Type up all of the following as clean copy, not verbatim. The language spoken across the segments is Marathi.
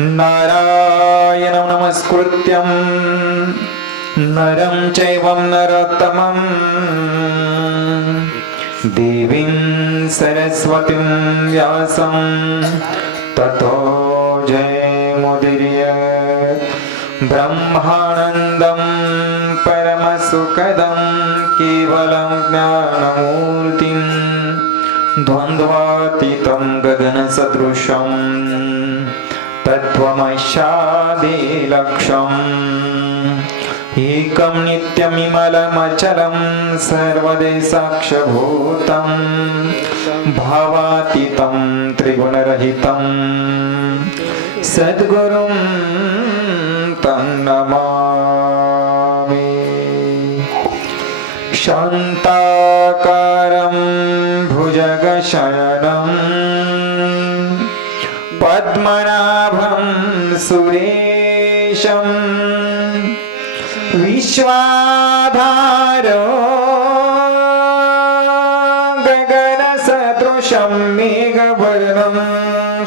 नारायणं नमस्कृत्यं नरं चैव नरोत्तमं देवीं सरस्वतीं व्यासं ततो जयमुदीरयेत्। ब्रह्मानन्दं परमसुखदं केवलं ज्ञानमूर्तिं द्वन्द्वातीतं गगनसदृशं तत्त्वमस्यादिलक्ष्यम् एकं नित्यमिमलमचलं सर्वदेशाक्षभूतं भावातीतं त्रिगुणरहितं सद्गुरुं तं नमामि। शान्ताकारं भुजगशयनं पद्मनाभं सुरेशं विश्वाधारो गगनसदृशं मेघवर्णं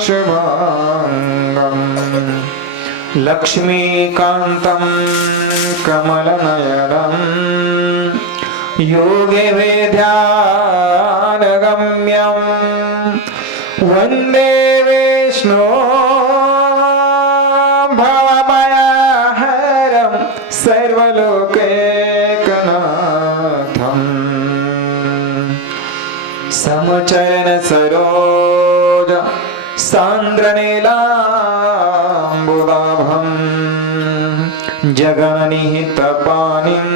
शुभांगं लक्ष्मीकान्तं कमलनयनं योगिवेद्यानगम्यं वन्दे विष्णु भवभयहरं सर्वलोकैकनाथं समचरण सरोज सान्द्रनीलाम्बुदाभं जगन्निहितपाणिं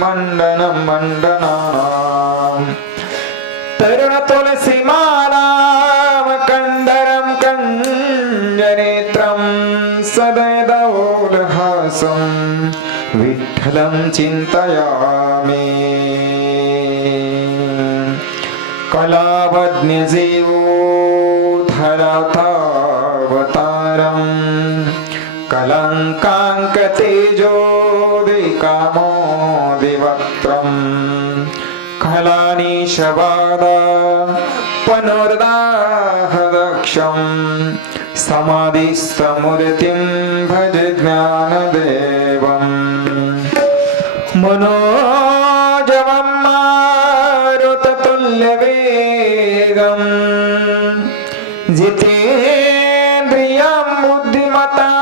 मण्डनं मण्डनानां तरुणतुलसीमालां कन्दरं कञ्जनेत्रं सदैदौलहासं विठ्ठलं चिन्तयामि। कलावज्ञजीवोद्धरतावतारं कलङ्काङ्कतेजोदिकामोदिवक्त्रं खलानिशवादापनुर्दाहदक्षं समाधिस्थमूर्तिं भज ज्ञानदेवं मनोजवं मारुततुल्यवेगं जितेन्द्रियं बुद्धिमतां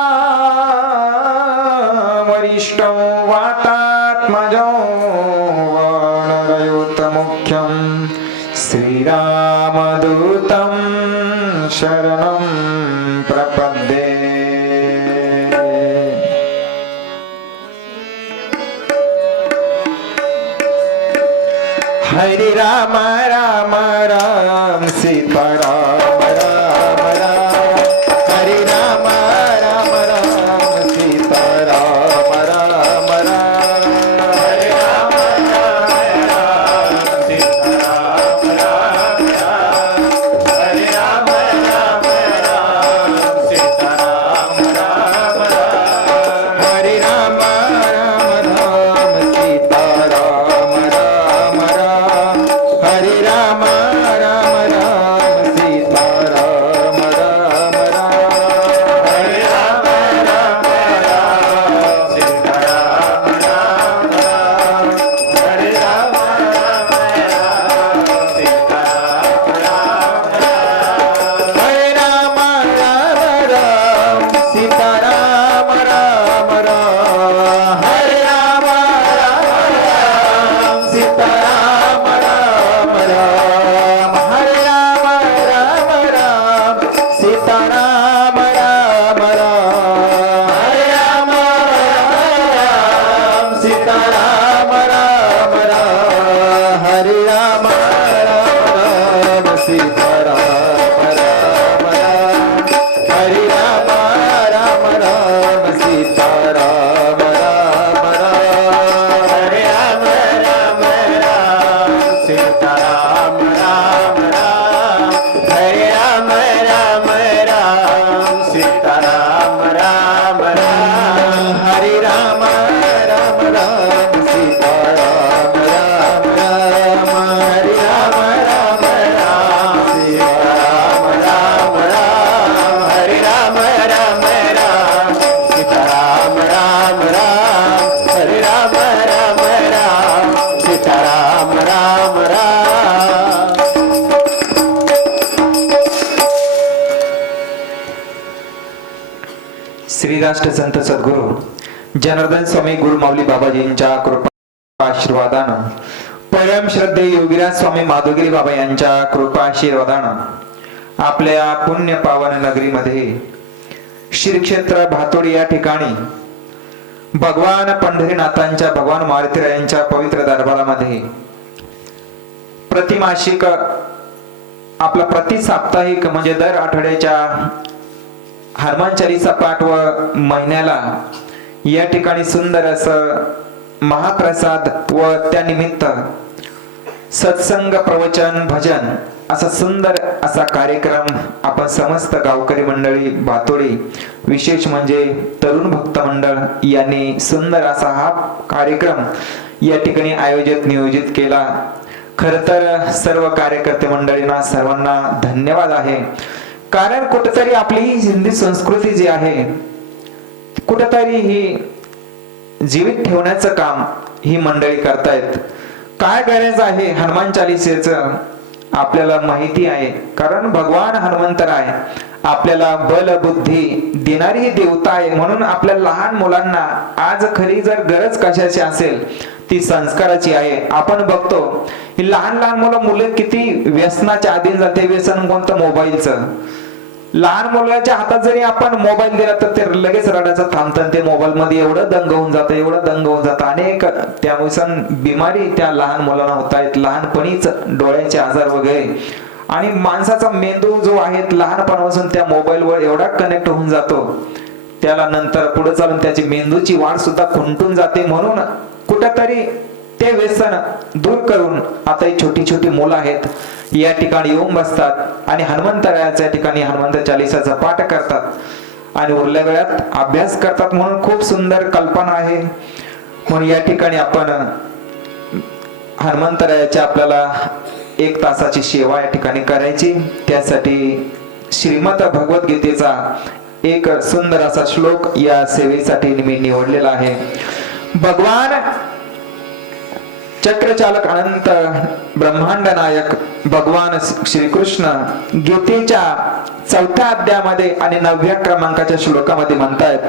वरिष्ठं वातात्मजं वानरयुतमुख्यं श्रीरामदूतं शरणं प्रपद्ये। हरे राम राम राम सीता राम राम राम हरे राम राम राम सीता राम राम राम हरे राम राम राम सीता राम राम राम हरे राम राम राम सीता राम राम राम हरे राम राम राम सीता राम राम राम हरे राम राम राम सीता श्री राष्ट्रसंत सद्गुरू जनार्दन स्वामी गुरु माऊली बाबाजींच्या कृपा आशीर्वादानं, परम श्रद्धे योगीराज स्वामी माधवगिरी बाबा यांच्या कृपा आशीर्वादानं आपल्या पुण्य पावन नगरीमध्ये श्री क्षेत्र भातोडी या ठिकाणी भगवान पंढरीनाथांच्या, भगवान मारुतीरायांच्या पवित्र दरबारामध्ये प्रतिमासिक आपला प्रति साप्ताहिक म्हणजे दर आठवड्याच्या हनुमान चालीसा पाठ व महिन्याला या ठिकाणी सुंदर असं महाप्रसाद व त्यानिमित्त सत्संग, प्रवचन, भजन असा सुंदर असा कार्यक्रम आपण समस्त गावकरी मंडळी भातोडी, विशेष म्हणजे तरुण भक्त मंडळ यांनी सुंदर असा हा कार्यक्रम या ठिकाणी नियोजित केला। खर तर सर्व कार्यकर्ते मंडळींना सर्वांना धन्यवाद आहे, कारण कुठेतरी आपली हिंदी संस्कृती जी आहे कुठेतरी ही जीवित ठेवण्याचं काम ही मंडळी करतायत। काय करायचं आहे हनुमान चालीसेचं आपल्याला माहिती आहे, कारण भगवान हनुमंतराय आपल्याला बल बुद्धी देणारी ही देवता आहे। म्हणून आपल्या लहान मुलांना आज खरी जर गरज कशाची असेल ती संस्काराची आहे। आपण बघतो ही लहान लहान मुलं किती व्यसनाच्या अधीन जाते। व्यसन कोणतं? मोबाईलचं। लहान मुलाच्या हातात जरी आपण मोबाईल दिला तर ते लगेच रडायचं थांबतात। ते मोबाईल मध्ये एवढं दंग होऊन जातं, अनेक त्यामुळे बिमारी त्या लहान मुलांना होत आहेत, लहानपणीच डोळ्याचे आजार वगैरे। आणि माणसाचा मेंदू जो आहे लहानपणापासून त्या मोबाईलवर एवढा कनेक्ट होऊन जातो, त्याला नंतर पुढे चालून त्याची मेंदूची वाढ सुद्धा खुंटून जाते। म्हणून कुठेतरी ते व्यसन दूर करून आता ही छोटी छोटी मुलं आहेत या ठिकाणी येऊन बसतात आणि हनुमंतरायाच्या ठिकाणी हनुमंत चालीसाचा पाठ करतात आणि उरल्या वेळात अभ्यास करतात। म्हणून खूप सुंदर कल्पना आहे। म्हणून या ठिकाणी आपण हनुमंतरायाच्या आपल्याला 1 तासाची सेवा या ठिकाणी करायची। त्यासाठी श्रीमद भगवद्गीतेचा एक सुंदर असा श्लोक या सेवेसाठी मी निवडलेला आहे। भगवान चक्रचालक अनंत ब्रह्मांड नायक भगवान श्री कृष्ण गीतेच्या 4थ्या अध्यायामध्ये आणि 9व्या क्रमांकाच्या श्लोकामध्ये म्हणतायत,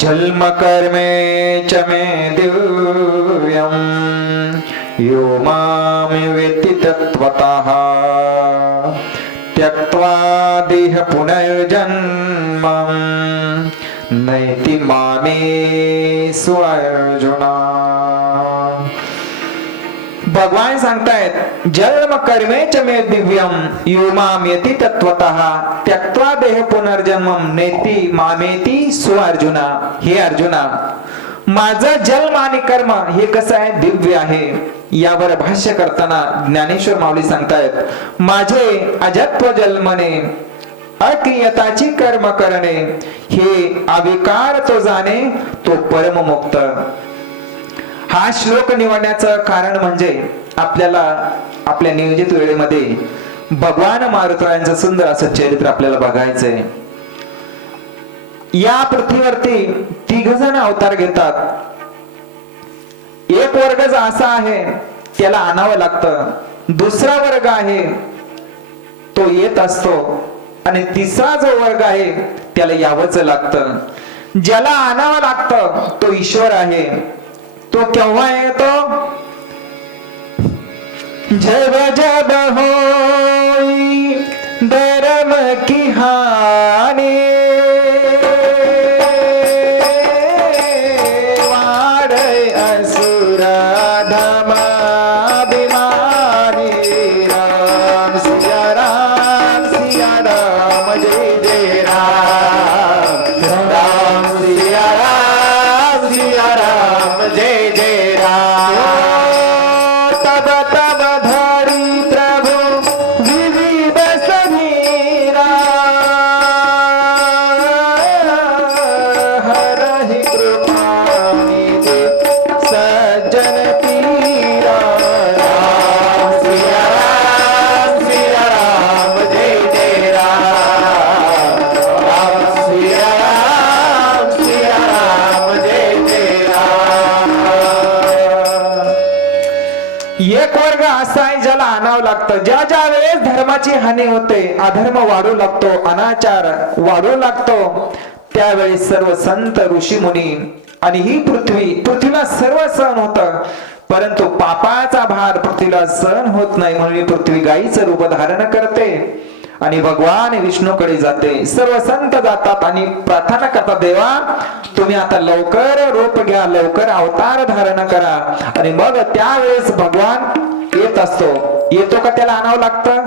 जन्म कर्मे च मे दिव्यम यो मां वेत्ति तत्त्वतः त्यक्त्वा देह पुनर्जन्मं नैति मामे अर्जुना। भगवान सांगतायत, जन्म कर्मेच मे दिव्यम यो मां वेत्ति तत्त्वतः त्यक्त्वा देह पुनर्जन्मं नैति मामेति अर्जुना। हे अर्जुना, माझं जन्म आणि कर्म हे कसं आहे? दिव्य आहे। यावर भाष्य करताना ज्ञानेश्वर माऊली सांगतायत, माझे अजत्व जन्मने अक्रियताची कर्म करणे हे अविकार तो जाणे तो परम मुक्त। हा श्लोक निवडण्याचं कारण म्हणजे आपल्याला आपल्या नियोजित वेळेमध्ये भगवान मारुतीरायांचं सुंदर असं चरित्र आपल्याला बघायचंय। या पृथ्वीवरती 3 जण अवतार घेतात। एक वर्ग असा आहे त्याला आणावं लागतं, दुसरा वर्ग आहे तो येत असतो आणि तिसरा जो वर्ग आहे त्याला यावंच लागतं। ज्याला आणावं लागतं तो ईश्वर आहे। तो केव्हा येतो? जब जब होई धर्म की हानि ज्या ज्या वेळेस धर्माची हानी होते, अधर्म वाढू लागतो, अनाचार वाढू लागतो, त्यावेळी सर्व संत ऋषी मुनी आणि ही पृथ्वीला सर्व सहन होत, परंतु पापाचा भार पृथ्वीला सहन होत नाही, म्हणून पृथ्वी गायीचं रूप धारण करते आणि भगवान विष्णूकडे जाते. सर्व संत जातात आणि प्रार्थना करतात, देवा तुम्ही आता लवकर रूप घ्या, लवकर अवतार धारण करा. आणि मग त्यावेळेस भगवान येत असतो. येतो का त्याला आणावं लागतं?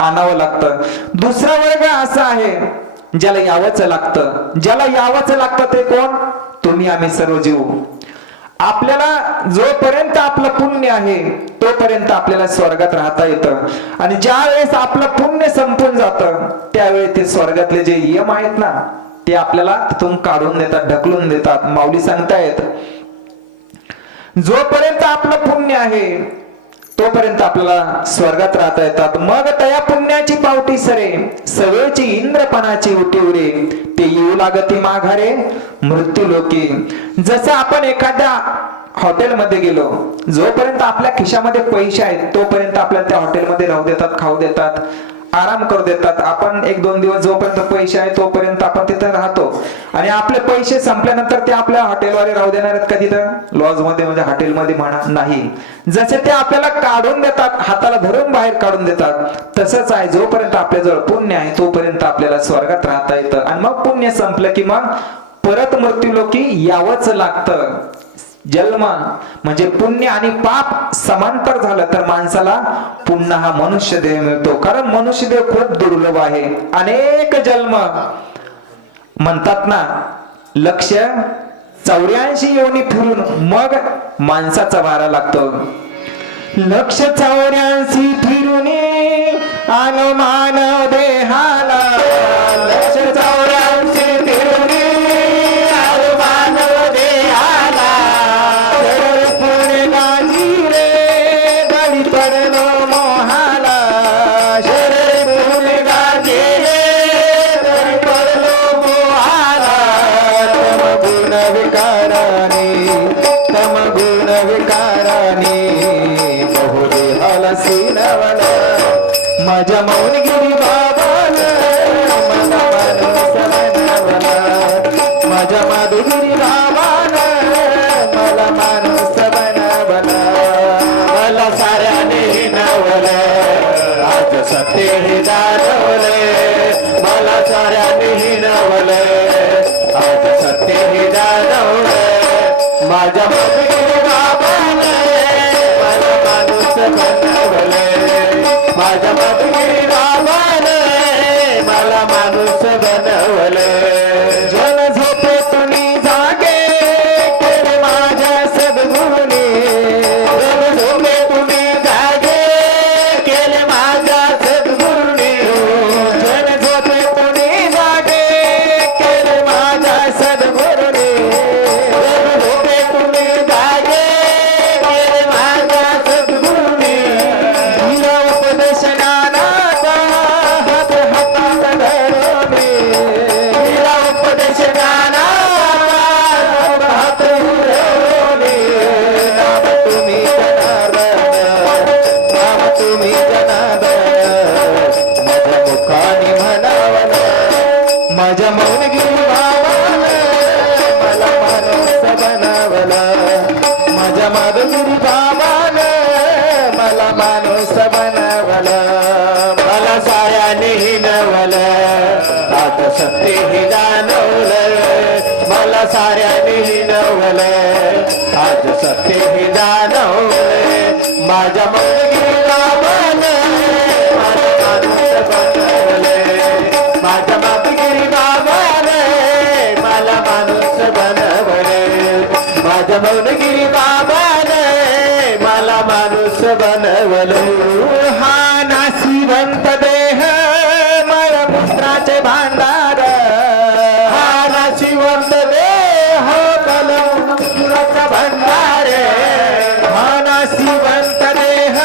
आणावं लागतं. दुसरा वर्ग असा आहे ज्याला यावंच लागतं. ज्याला यावंच लागतं ते कोण? तुम्ही आम्ही सर्व जीव. आपल्याला जोपर्यंत आपलं पुण्य आहे तोपर्यंत आपल्याला स्वर्गात राहता येतं, आणि ज्या वेळेस आपलं पुण्य संपून जातं त्यावेळी ते स्वर्गातले जे यम आहेत ना ते आपल्याला तिथून काढून देतात, ढकलून देतात. माऊली सांगतायत, जोपर्यंत आपलं पुण्य आहे तोपर्यंत आपल्याला स्वर्गात राहता येतात. मग त्या पुण्याची पावटी सरे, सवेची इंद्रपणाची उठीवरे, ते येऊ लागती माघारे मृत्यू लोकी. जसं आपण एखाद्या हॉटेलमध्ये गेलो, जोपर्यंत आपल्या खिशामध्ये पैसे आहेत तोपर्यंत आपल्याला त्या हॉटेलमध्ये राहू देतात, खाऊ देतात, आराम करू देतात. आपण एक दोन दिवस जोपर्यंत पैसे आहेत तोपर्यंत आपण तिथं राहतो, आणि आपले पैसे संपल्यानंतर ते आपल्या हॉटेलवाले राहू देणार आहेत का तिथं लॉज मध्ये, म्हणजे हॉटेलमध्ये म्हणा नाही. जसे ते आपल्याला काढून देतात, हाताला धरून बाहेर काढून देतात, तसंच आहे. जोपर्यंत आपल्याजवळ पुण्य आहे तोपर्यंत आपल्याला स्वर्गात राहता येतं, आणि मग पुण्य संपलं की मग परत मृत्यूलोकी यावंच लागतं. जन्म म्हणजे पुण्य आणि पाप समांतर झालं तर माणसाला पुन्हा हा मनुष्य देह मिळतो, कारण मनुष्य देह खूप दुर्लभ आहे. अनेक जन्म म्हणतात ना, 184 योनी फिरून मग माणसाचा वारा लागतो. 184 फिरून आलो मानव देहाला, 184 फिरून आलो मानव देहाला, पुणे गाजी रे बळी पडलो मोहाला, शरीर पुणे गाजी रे बळी पडलो मोहाला. तम गुण विकाराने बहुदेहाला सीनवल, माझ्या मौनगिरी बाबान मला माणूस बनवला, माझ्या माधुगिरी बाबान मला माणूस बनवला. मला साऱ्याने हिणवल, आज सत्य हे जाणवले, मला साऱ्याने हिणवल, आज सत्य हे जाणवले. माझ्या माधुगिरी बाबान मला माणूस बनवले, माझ्या माधुगिरी बाबान मला माणूस बनवले. जन झोपेतून जागे केले माझ्या सद्गुणी, जन झोपेतून जागे केले माझ्या सद्गुणी, जन झोपेतून जागे केले माझ्या सद्गुणी, जन झोपेतून जागे केले माझ्या सद्गुणी. दिला उपदेश ज्ञानाचा हात हातात धरून, दिला उपदेश ज्ञानाचा हात धरून. नाम तुम्ही जनार्दन, नाम तुम्ही जनार्दन, माझ्या मुखाने म्हणावं, माझ्या मौनगिरी बाबान मला माणूस बनवला, माझ्या माधुगिरी बाबान मला माणूस बनवला. मला साऱ्याने हिणवल, आज सत्य हे जाणवलं, मला साऱ्याने हिणवल, आज सत्य हे जाणवलं. माझ्या मौनगिरी बाबान मला माणूस बनवले, माझ्या माधुगिरी बाबान मला माणूस बनवले, माझ्या मौनगिरी बाबान मला माणूस बनवले. हा नाशिवंत देह मळमूत्राचे भांडार, हा नाशिवंत देह मळमूत्राचा भांडार, हा नाशिवंत देह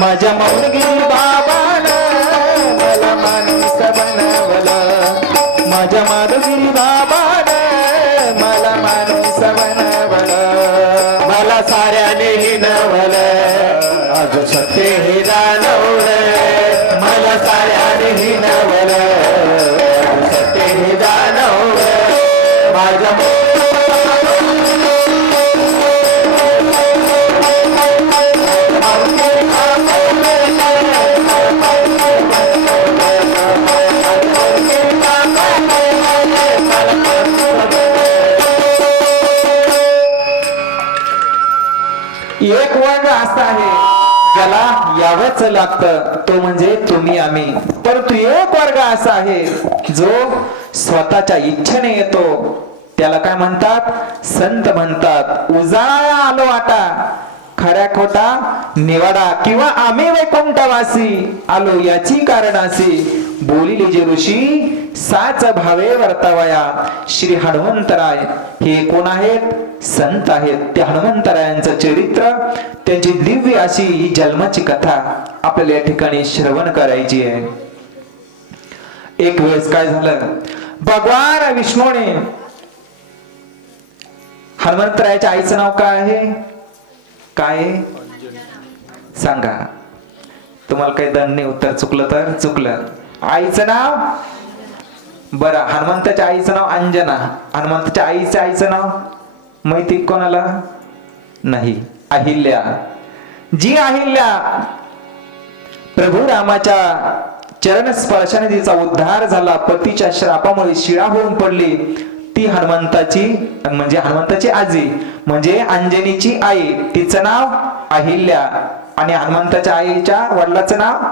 माझ्या मौनगिरी बाबानं मला माणूस बनवलं, माझ्या माधुगिरी बाबानं मला माणूस बनवलं, मला साऱ्याने हिनवलं, आज सत्य हे जाणवलं, मला साऱ्याने हिनवलं, आज सत्य हे जाणवलं, माझ्या एक वर्ग असा आहे ज्याला यावंच लागतं, तो म्हणजे तुम्ही आम्ही. परंतु एक वर्ग असा आहे जो स्वतःच्या इच्छेने येतो, त्याला काय म्हणतात? संत म्हणतात. उजाळा आलो आता, खऱ्या खोटा निवाडा, किंवा आम्ही वैकुंठवासी आलो याची कारणासी, बोलिले जे ऋषी साच भावे वर्तवया. श्री हनुमंतराय हे कोण आहेत? संत आहेत. त्या हनुमंतरायांचं चरित्र, त्यांची दिव्य अशी ही जन्माची कथा आपल्याला या ठिकाणी श्रवण करायची आहे. एक वेळेस काय झालं, भगवान विष्णूने, हनुमंतरायाच्या आईचं नाव काय आहे? काय सांगा? तुम्हाला काही दंड नाही, उत्तर चुकलं तर चुकलं. आईचं नाव? बरं, हनुमंताच्या आईचं नाव अंजना. हनुमंताच्या आईचं नाव माहिती कोणाला? नाही. अहिल्या. जी अहिल्या प्रभू रामाच्या चरण स्पर्शाने तिचा उद्धार झाला, पतीच्या श्रापामुळे शिळा होऊन पडली, ती हनुमंताची म्हणजे हनुमंताची आजी म्हणजे अंजनीची आई, तिचं नाव अहिल्या. आणि हनुमंताच्या आईच्या वडिलाचं नाव,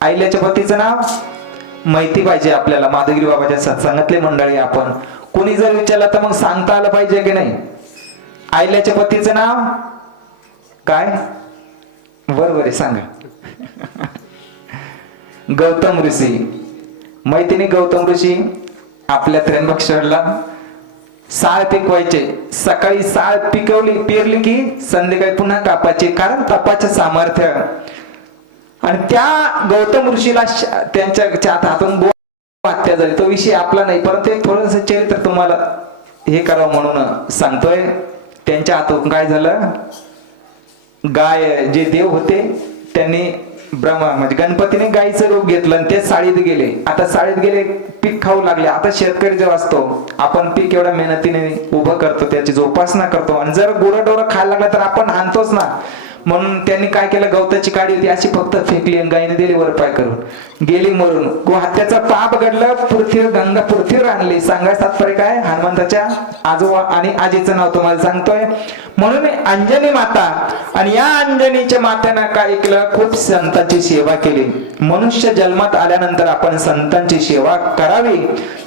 अहिल्याच्या पतीचं नाव माहिती पाहिजे आपल्याला. माधुगिरी बाबाच्या सत्संगातले मंडळी आपण, कोणी जर विचारलं तर मग सांगता आलं पाहिजे की नाही? अहिल्याच्या पतीचं नाव काय? बरोबर आहे, सांगा. गौतम ऋषी. माहिती नाही गौतम ऋषी? आपल्या त्र्यंबकेश्वरला साळ पिकवायचे. सकाळी साळ पिकवली, पेरली की संध्याकाळी पुन्हा कापायचे, कारण तपाचं सामर्थ्य. आणि त्या गौतम ऋषीला त्यांच्या हातून हत्या झाली. तो विषय आपला नाही, परंतु एक थोडंसं चरित्र तुम्हाला हे करावं म्हणून सांगतोय. त्यांच्या हातून काय झालं, गाय जे देव होते त्यांनी ब्रह्मा म्हणजे गणपतीने गायीचं रूप घेतलं आणि ते साळीत गेले. आता साळीत गेले, पीक खाऊ लागले. आता शेतकरी जेव्हा असतो, आपण पीक एवढ्या मेहनतीने उभं करतो, त्याची जोपासना करतो, आणि जर गुरंढोरं खायला लागला तर आपण आणतोच ना. म्हणून त्यांनी काय केलं, गवताची काडी होती अशी फक्त फेकली आणि गायीने दिली वर पाय करून, गेली मरून. हत्याचं पाप घडलं, पृथ्वीवर गंगा पृथ्वीवर आणली. सांगायचं तात्पर्य काय? हनुमंताच्या आजोबा आणि आजीचं नाव तुम्हाला सांगतोय. म्हणून अंजनी माता, आणि या अंजनीच्या मातेनं काय केलं, खूप संतांची सेवा केली. मनुष्य जन्मात आल्यानंतर आपण संतांची सेवा करावी.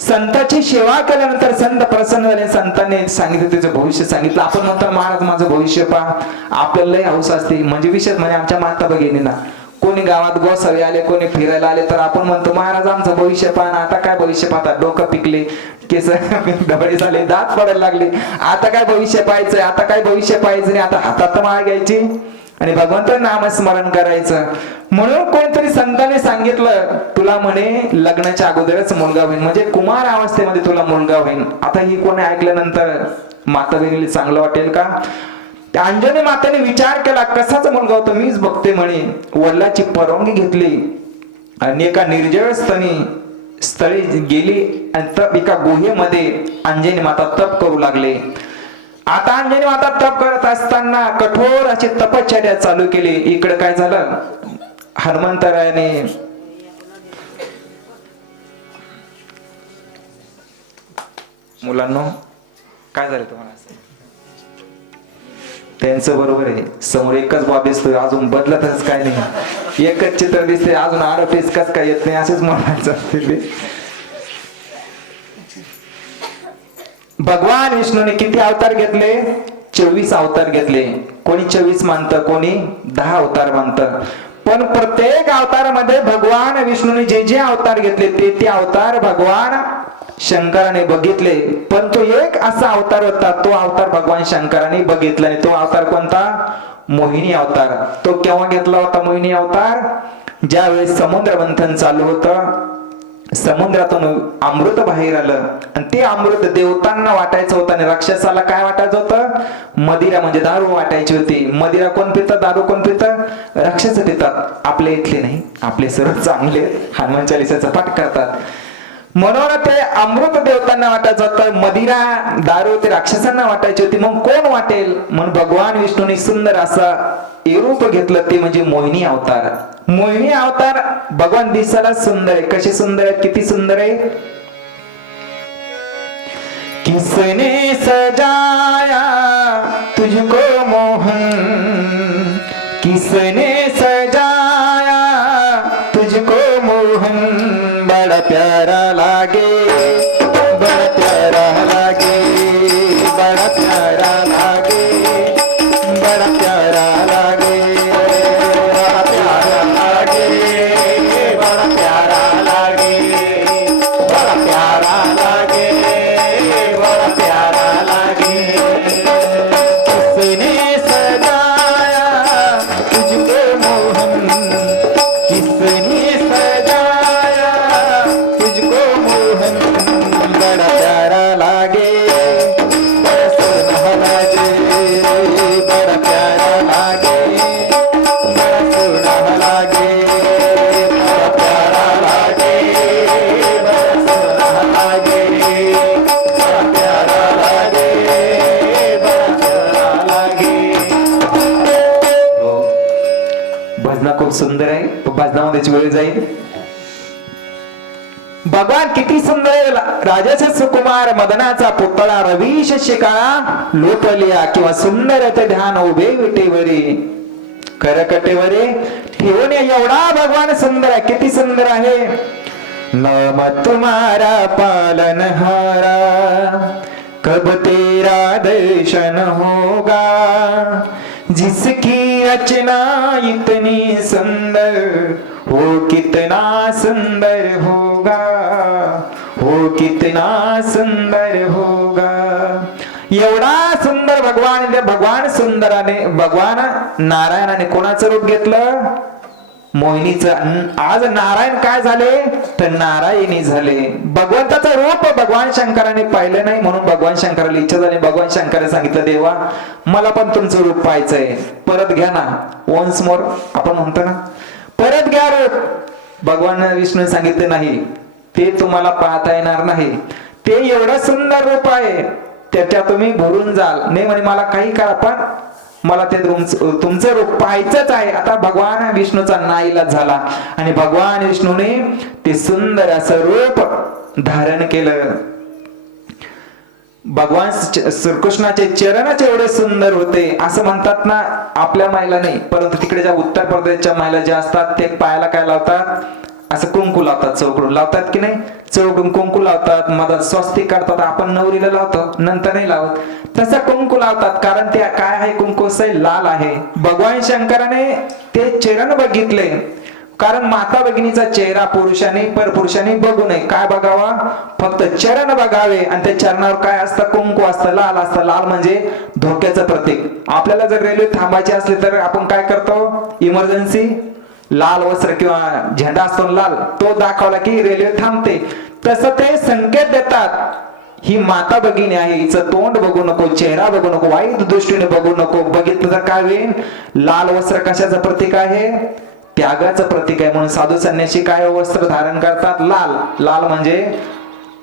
संतांची सेवा केल्यानंतर संत प्रसन्न झाले. संतांनी सांगितलं, त्याचं भविष्य सांगितलं. आपण म्हणतो महाराज माझं भविष्य पहा, आपल्याला लय हौस असते. म्हणजे विशेष म्हणजे आमच्या माता भगिनींना, कोणी गावात गोसावी आले, कोणी फिरायला आले, तर आपण म्हणतो महाराज आमचं भविष्य पहा. आता काय भविष्य पाहतात? डोकं पिकले, केस डबळे झाले, दात पडायला लागले, आता काय भविष्य पाहायचंय? आता काय भविष्य पाहायचं नाही, आता हातात माळ घ्यायची आणि भगवंत नामस्मरण करायचं. म्हणून कोणतरी संतांनी सांगितलं, तुला म्हणे लग्नाच्या अगोदरच मुलगा होईल, म्हणजे कुमार अवस्थेमध्ये तुला मुलगा होईल. आता ही कोणी ऐकल्यानंतर माता बहिणीला चांगलं वाटेल का? त्या अंजनी मातेने विचार केला, कसाचा मुलगा होतो मीच बघते म्हणे. वडिलांची परवानगी घेतली आणि एका निर्जळ स्थळी गेली आणि तप एका गुहेमध्ये अंजनी माता तप करू लागले. आता अंजनी माता तप करत असताना कठोर अशी तपश्चर्या चालू केली. इकडे काय झालं, हनुमंतरायाने मुलांनो काय झालं तुम्हाला? त्यांचं बरोबर आहे, समोर एकच बाब दिसतोय, अजून बदलतच काय नाही, एकच चित्र दिसते, अजून आरोपीच कस काय येत नाही, असेच म्हणायचं. भगवान विष्णूने किती अवतार घेतले? 24 अवतार घेतले. कोणी 24 मानतं, कोणी 10 अवतार मानतं. पण प्रत्येक अवतारामध्ये भगवान विष्णूने जे जे अवतार घेतले ते अवतार भगवान शंकराने बघितले. पण तो एक असा अवतार होता, तो अवतार भगवान शंकराने बघितला नाही. तो अवतार कोणता? मोहिनी अवतार. तो केव्हा घेतला होता मोहिनी अवतार? ज्यावेळेस समुद्र मंथन चालू होतं, समुद्रातून अमृत बाहेर आलं आणि ते अमृत देवतांना वाटायचं होतं आणि राक्षसाला काय वाटायचं होतं? मदिरा म्हणजे दारू वाटायची होती. मदिरा कोण पितं? दारू कोण पितं? राक्षस पितात. आपले इथले नाही, आपले सर्व चांगले हनुमान चालिसाचा पाठ करतात. म्हणून ते अमृत देवतांना वाटायचं होतं, मदिरा दारू ते राक्षसांना वाटायची होती. मग कोण वाटेल? म्हणून भगवान विष्णूने सुंदर असा रूप घेतलं, ते म्हणजे मोहिनी अवतार. मोहिनी अवतार भगवान दिसायला सुंदर आहे. कसे सुंदर आहेत? किती सुंदर आहे? किसने सजाया तुझको मोहन, किसने सजाया तुझको मोहन, बड़ा प्यारा लागे, बड़ा प्यारा लागे, बड़ा प्यारा लागे, बड़ा प्यारा लागे, बड़ा प्यारा लागे, बड़ा प्यारा लागे, बड़ा प्यारा लागे, बड़ा प्यारा लागे. किसने सजाया तुझको मोहन, किसने सजाया तुझको मोहन, बड़ा प्यारा लागे, बड़ा सोना लागे, बड़ा प्यारा लागे, बड़ा सोना लागे, बड़ा प्यारा लागे, बड़ा सोना लागे, बड़ा प्यारा लागे, बड़ा सोना लागे. भजना खूप सुंदर आहे. भजनामध्ये वेळ जाईल. भगवान किती सुंदर आहे. राजाचा सुकुमार मदनाचा पुतळा रवीश शिकाळा लोटलिया, किंवा सुंदर ते ध्यान उभे विटेवरी करकटेवरी ठेवून. एवढा भगवान सुंदर आहे. किती सुंदर आहे. नाम तुम्हारा पालनहारा, कब तेरा दर्शन होगा, जिसकी रचना इतनी सुंदर, हो कितना सुंदर होगा, हो कितना सुंदर होगा. एवढा सुंदर भगवान. भगवान सुंदराने, भगवान नारायणाने कोणाचं रूप घेतलं? मोहिनीचं. आज नारायण काय झाले? तर नारायणी झाले. भगवंताचं रूप भगवान शंकराने पाहिलं नाही, म्हणून भगवान शंकराला इच्छा झाली. भगवान शंकराने सांगितलं, देवा मला पण तुमचं रूप पाहायचंय, परत घ्या ना. वन्स मोर आपण म्हणतो ना, परत घ्या रूप. भगवान विष्णू सांगितलं नाही, ते तुम्हाला पाहता येणार नाही. ते एवढं सुंदर रूप आहे, त्याच्या तुम्ही भरून जाल. नाही म्हणे मला काही करा, पण मला ते तुमचं रूप पाहायचंच आहे. आता भगवान विष्णूचा नाईलाज झाला आणि भगवान विष्णूने ते सुंदर असं रूप धारण केलं. भगवान श्रीकृष्णाचे चरणच एवढे सुंदर होते. असं म्हणतात ना, आपल्या महिला नाही, परंतु तिकडे ज्या उत्तर प्रदेशच्या महिला ज्या असतात, ते पायाला काय लावतात? असं कुंकू लावतात. चौकडून लावतात की नाही? चौकडून कुंकू लावतात, मधात स्वस्तिक करतात. आपण नवरीला लावतो, नंतर नाही लावत. तसं कुंकू लावतात, कारण ते काय आहे? कुंकू लाल आहे. भगवान शंकराने ते चरण बघितले, कारण माता भगिनीचा चेहरा पुरुषाने परपुरुषाने बघू नये. काय बघावा? फक्त चरण बघावे. आणि त्या चरणावर काय असतं? कुंकू असतं, लाल असतं. लाल म्हणजे धोक्याचं प्रतीक. आपल्याला जर रेल्वे थांबायची असली तर आपण काय करतो? इमर्जन्सी लाल वस्त्र किंवा झेंडा असतो लाल, तो दाखवला की रेल्वे थांबते. तसं ते संकेत देतात, ही माता भगिनी आहे, हिचं तोंड बघू नको, चेहरा बघू नको, वाईट दृष्टीने बघू नको. बघितलं तर काय होईल? लाल वस्त्र कशाचं प्रतीक आहे? त्यागाचं प्रतीक आहे. म्हणून साधू संन्यासी काय वस्त्र धारण करतात? लाल. लाल म्हणजे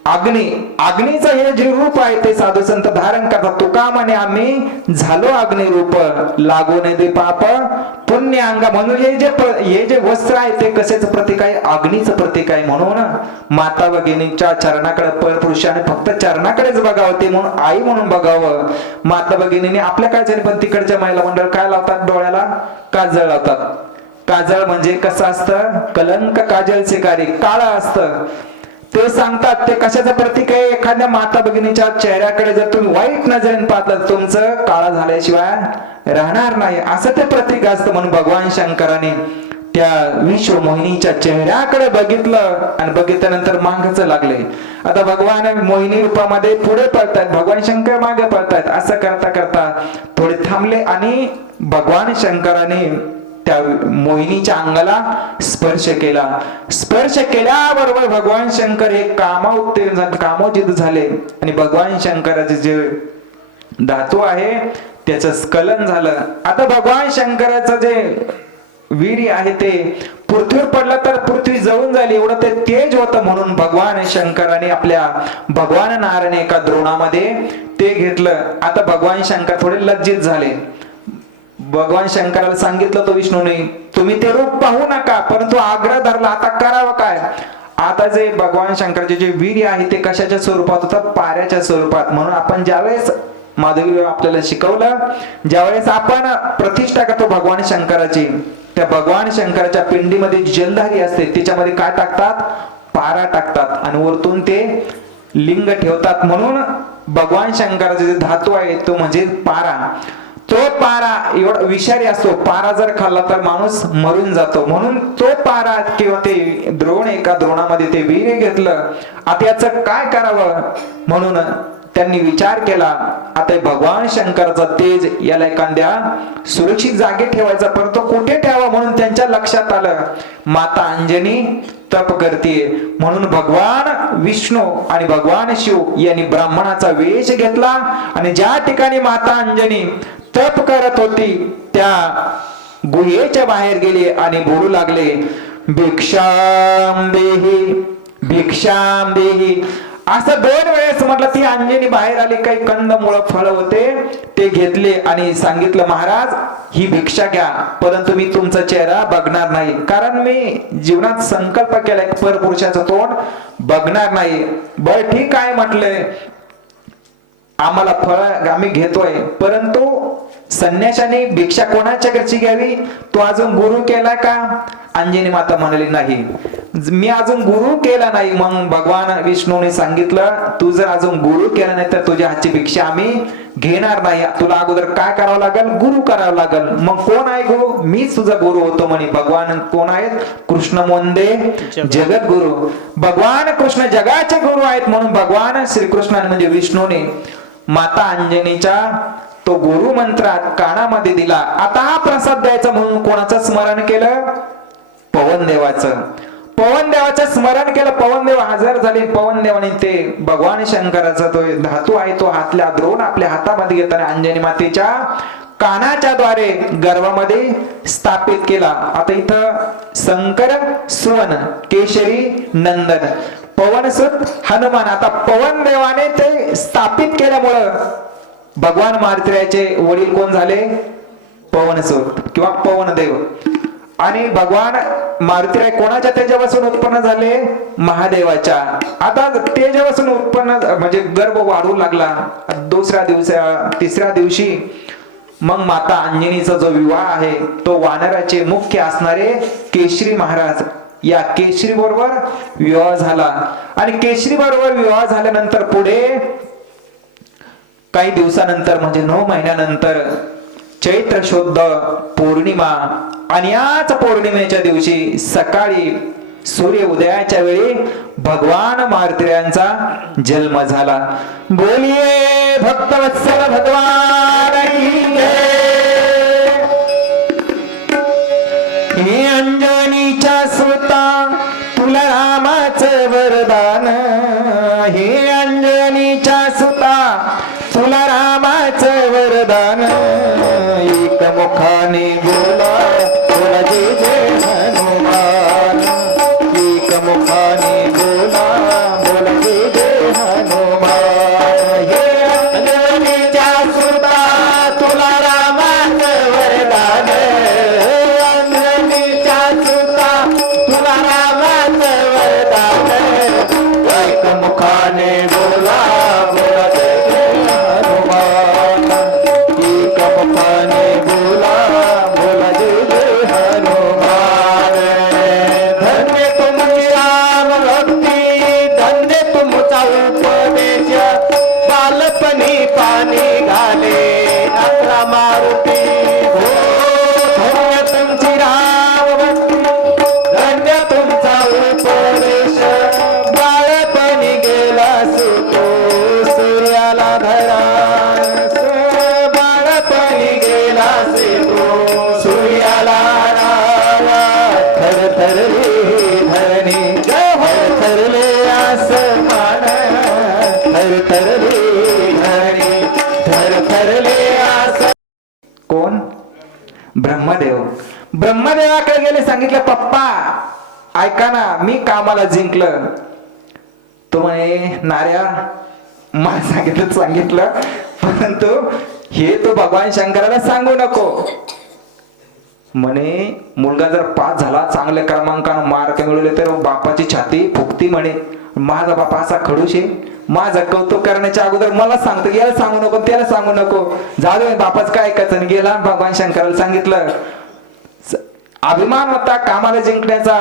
अग्नी. अग्नीचं हे जे रूप आहे ते साधू संत धारण करतात. तुका म्हणे आम्ही झालो अग्नी रूप, लागू नये दे पाप पुण्य अंगा. म्हणून हे जे वस्त्र आहे ते कशाचं प्रतीक आहे? अग्नीचं प्रतीक आहे. म्हणून माता भगिनीच्या चरणाकडे परपुरुषाने फक्त चरणाकडेच बघावं, ते म्हणून आई म्हणून बघावं. माता भगिनीने आपल्या काळजाने, पण तिकडच्या महिला मंडळ काय लावतात? डोळ्याला काजळ लावतात. काजळ म्हणजे कसं असतं? कलंक काजळ शिकारी, काळं असतं. ते सांगतात ते कशाचं प्रतीक आहे? एखाद्या माता भगिनीच्या चेहऱ्याकडे जर तुम्ही वाईट नजरेने पाहता, तुमचं काळा झाल्याशिवाय राहणार नाही, असं ते प्रतीक असतं. म्हणून भगवान शंकराने त्या विश्व मोहिनीच्या चेहऱ्याकडे बघितलं आणि बघितल्यानंतर मागच लागले. आता भगवान मोहिनी रूपामध्ये पुढे पळतायत, भगवान शंकर मागे पळतायत. असं करता करता थोडे थांबले आणि भगवान शंकराने त्या मोहिनीच्या अंगाला स्पर्श केला. स्पर्श केल्याबरोबर भगवान शंकर हे कामोचित झाले आणि भगवान शंकराचे जे धातू आहे त्याचं स्खलन झालं. आता भगवान शंकराचं जे वीर्य आहे ते पृथ्वीवर पडलं तर पृथ्वी जळून जाईल एवढं ते तेज होतं. म्हणून भगवान शंकराने आपल्या भगवान नारायण एका द्रोणामध्ये ते घेतलं. आता भगवान शंकर थोडे लज्जित झाले. भगवान शंकराला सांगितलं तो विष्णूने, तुम्ही ते रूप पाहू नका, परंतु आग्रह धरला, आता करावं काय. आता जे भगवान शंकराचे जे वीर्य आहे ते कशाच्या स्वरूपात होतं, पाऱ्याच्या स्वरूपात. म्हणून आपण ज्यावेळेस माधवी आपल्याला शिकवलं, ज्यावेळेस आपण प्रतिष्ठा करतो भगवान शंकराची, त्या भगवान शंकराच्या पिंडीमध्ये जलधारी असते, त्याच्यामध्ये काय टाकतात, पारा टाकतात आणि वरतून ते लिंग ठेवतात. म्हणून भगवान शंकराचा जे धातू आहे तो म्हणजे पारा. तो पारा एवढा विषारी असतो, पारा जर खाल्ला तर माणूस मरून जातो. म्हणून तो पारा किंवा ते द्रोण, एका द्रोणामध्ये ते वीर्य घेतलं. आता याचं काय करावं म्हणून त्यांनी विचार केला. आता भगवान शंकराचा तेज याला एखाद्या सुरक्षित जागी ठेवायचा, परंतु कुठे ठेवा म्हणून त्यांच्या लक्षात आलं माता अंजनी तप करते. म्हणून भगवान विष्णू आणि भगवान शिव यांनी ब्राह्मणाचा वेश घेतला आणि ज्या ठिकाणी माता अंजनी तप करत होती त्या गुहेच्या बाहेर गेले आणि बोलू लागले, भिक्षाम देही, भिक्षाम देही. असं 2 वेळेस म्हटलं. ती अंजनी बाहेर आली, काही कंदमुळं फळ होते ते घेतले आणि सांगितलं, महाराज ही भिक्षा घ्या, परंतु मी तुमचा चेहरा बघणार नाही, कारण मी जीवनात संकल्प केलाय परपुरुषाचं तोंड बघणार नाही. बर ठीक आहे म्हटलंय, आम्हाला फळ आम्ही घेतोय, परंतु संन्याशाने भिक्षा कोणाच्या घरची घ्यावी, तो अजून गुरु केला का. अंजनी माता म्हणाली, नाही मी अजून गुरु केला नाही. मग भगवान विष्णूने सांगितलं, तू जर अजून गुरु केला नाही तर तुझ्या हातची भिक्षा आम्ही घेणार नाही. तुला अगोदर काय करावं लागेल, गुरु करावं लागेल. मग कोण आहे गुरु, मीच तुझा गुरु होतो म्हणे. भगवान कोण आहेत, कृष्ण मोंदे जगत गुरु. भगवान कृष्ण जगाचे गुरु आहेत. म्हणून भगवान श्रीकृष्णाने म्हणजे विष्णूने माता अंजनीच्या तो गुरु मंत्रात कानामध्ये दिला. आता हा प्रसाद द्यायचा म्हणून कोणाचं स्मरण केलं, पवन देवाचं. पवन देवाचं स्मरण केलं. पवन देव हजर झाले. पवन देवाने ते भगवान शंकराचा तो धातू आहे तो हातल्या द्रोण आपल्या हातामध्ये घेताना अंजनी मातेच्या कानाच्या द्वारे गर्भामध्ये स्थापित केला. आता इथं शंकर सुवन केशरी नंदन पवनसुत हनुमान. आता पवन देवाने ते स्थापित केल्यामुळं भगवान मारुतीचे वडील कोण झाले, पवनसुत किंवा पवनदेव. आणि भगवान मारुतीराय कोणाच्या तेजापासून उत्पन्न झाले, महादेवाच्या. आता तेजापासून उत्पन्न म्हणजे गर्भ वाढू लागला. तिसऱ्या दिवशी मग माता अंजनीचा जो विवाह आहे तो वानराचे मुख्य असणारे केशरी महाराज या केशरी बरोबर विवाह झाला. आणि केशरी बरोबर विवाह झाल्यानंतर पुढे काही दिवसानंतर म्हणजे 9 महिन्यानंतर चैत्र शुद्ध पौर्णिमा आणि याच पौर्णिमेच्या दिवशी सकाळी सूर्य उदयाच्या वेळी भगवान मारुतीरायांचा जन्म झाला. बोलिये भक्तवत्सल भगवान की जय. हे अंजनीच्या सुता तुला रामाचं वरदान, हे अंजनीच्या सुता तुला रामाचं वरदान. एक मुखाने बोला बोला जय जय हनुमान, एक मुखाने बोला बोला जय जय हनुमान. हे अंजनीच्या सुता तुला रामाचं वरदान, अंजनीच्या सुता तुला रामाचं वरदान. एक थरथरले धरणी थरथरले आस. कोण? ब्रह्मदेव. ब्रह्मदेवाकडे गेले, सांगितलं पप्पा ऐका ना, मी कामाला जिंकलं. तो म्हणे नाऱ्या मला सांगितलं परंतु हे तो भगवान शंकराला सांगू नको. म्हणे मुलगा जर पास झाला, चांगल्या क्रमांकानं मार्क मिळवले तर बापाची छाती फुगती. म्हणे माझा बापा असा खडूस आहे, माझं कौतुक करण्याच्या अगोदर मला सांगतो, याला सांगू नको त्याला सांगू नको, जाऊ दे बापाच काय ऐकायचं. आणि गेला भगवान शंकराला सांगितलं. अभिमान होता कामाला जिंकण्याचा.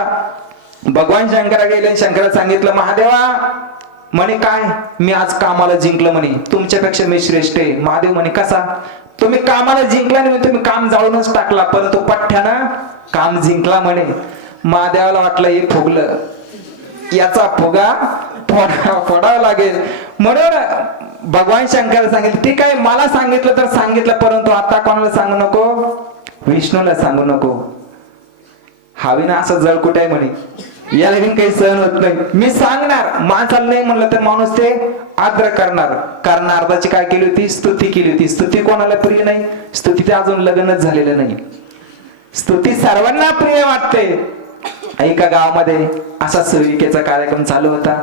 भगवान शंकरा गेले, शंकराला सांगितलं महादेवा. म्हणे काय? मी आज कामाला जिंकलं म्हणे, तुमच्यापेक्षा मी श्रेष्ठ आहे. महादेव म्हणे कसा? तुम्ही कामाला जिंकला नाही, तुम्ही काम जाळूनच टाकला, परंतु पठ्ठ्यानं काम जिंकला म्हणे. महादेवाला वाटलं हे फुगलं, याचा फुगा फोडावा लागेल. म्हणून भगवान शंकराला सांगितलं ठीक आहे, मला सांगितलं तर सांगितलं, परंतु आता कोणाला सांगू नको? विष्णूला सांगू नको. हवी ना असं जळकुट आहे म्हणे, याला पण काही सहन होत नाही. मी सांगणार, माणसाला नाही म्हणलं तर माणूस ते आदर करणार. कारण अर्धाची काय केली होती? स्तुती केली होती. स्तुती कोणाला प्रिय नाही? स्तुती ते अजून लग्नच झालेलं नाही. स्तुती सर्वांना प्रिय वाटते. एका गावामध्ये असा सेविकेचा कार्यक्रम चालू होता.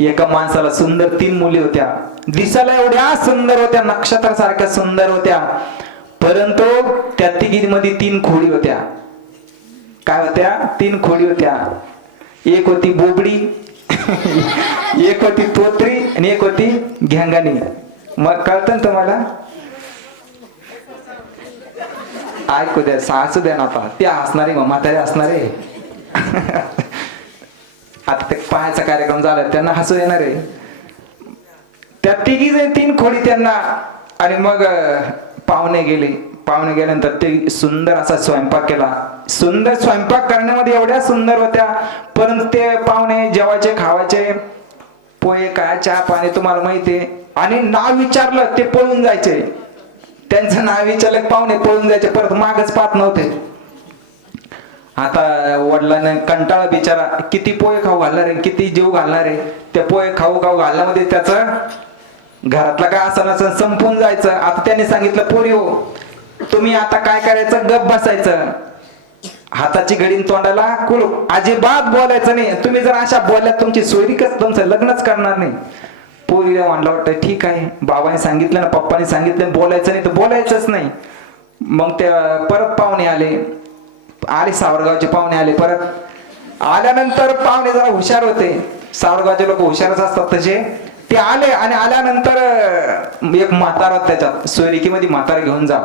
एका माणसाला सुंदर 3 मुली होत्या, दिसायला एवढ्या सुंदर होत्या, नक्षत्रासारख्या सुंदर होत्या, परंतु त्या तिघींमध्ये 3 खोडी होत्या. काय होत्या? 3 खोडी होत्या. एक होती बोबडी, एक होती तोत्री आणि एक होती घेंगानी. मग कळतं ना तुम्हाला? ऐकू द्या, सासू द्या ना. आता ते असणारे मग म्हातारे असणारे. आता ते पाहायचा कार्यक्रम झाला, त्यांना हसू येणार आहे. त्या तिघी 3 खोडी त्यांना. आणि मग पाहुणे गेले. पाहुणे गेल्यानंतर ते सुंदर असा स्वयंपाक केला. सुंदर स्वयंपाक करण्यामध्ये एवढ्या सुंदर होत्या, परंतु ते पाहुणे जेवायचे खावायचे, पोहे काय चहा पाणी तुम्हाला माहितीये. आणि नाव विचारलं ते पळून जायचे. त्यांचं नाव विचारलं पाहुणे पळून जायचे, परत मागच पाहत नव्हते. आता वडिलांना कंटाळा, बिचारा किती पोहे खाऊ घालणार आहे, किती जीव घालणार आहे. त्या पोहे खाऊ घालण्यामध्ये त्याचं घरातला काय असं नसं संपून जायचं. आता त्यांनी सांगितलं पोरी हो, तुम्ही आता काय करायचं? गप बसायचं, हाताची घडी तोंडाला कुलूप, अजिबात बोलायचं नाही. तुम्ही जर अशा बोलल्यात तुमची सोयरीकच, तुमचं लग्नच करणार नाही. पोरीला म्हणलं वाटतं ठीक आहे, बाबाने सांगितलं ना, पप्पाने सांगितलं बोलायचं नाही तर बोलायचंच नाही. मग त्या परत पाहुणे आले. सावरगावचे पाहुणे आले. परत आल्यानंतर पाहुणे जरा हुशार होते. सावरगावचे लोक हुशारच असतात तसे. ते आले आणि आल्यानंतर एक म्हातारा, त्याच्यात सोयरिकीमध्ये म्हातारा घेऊन जा.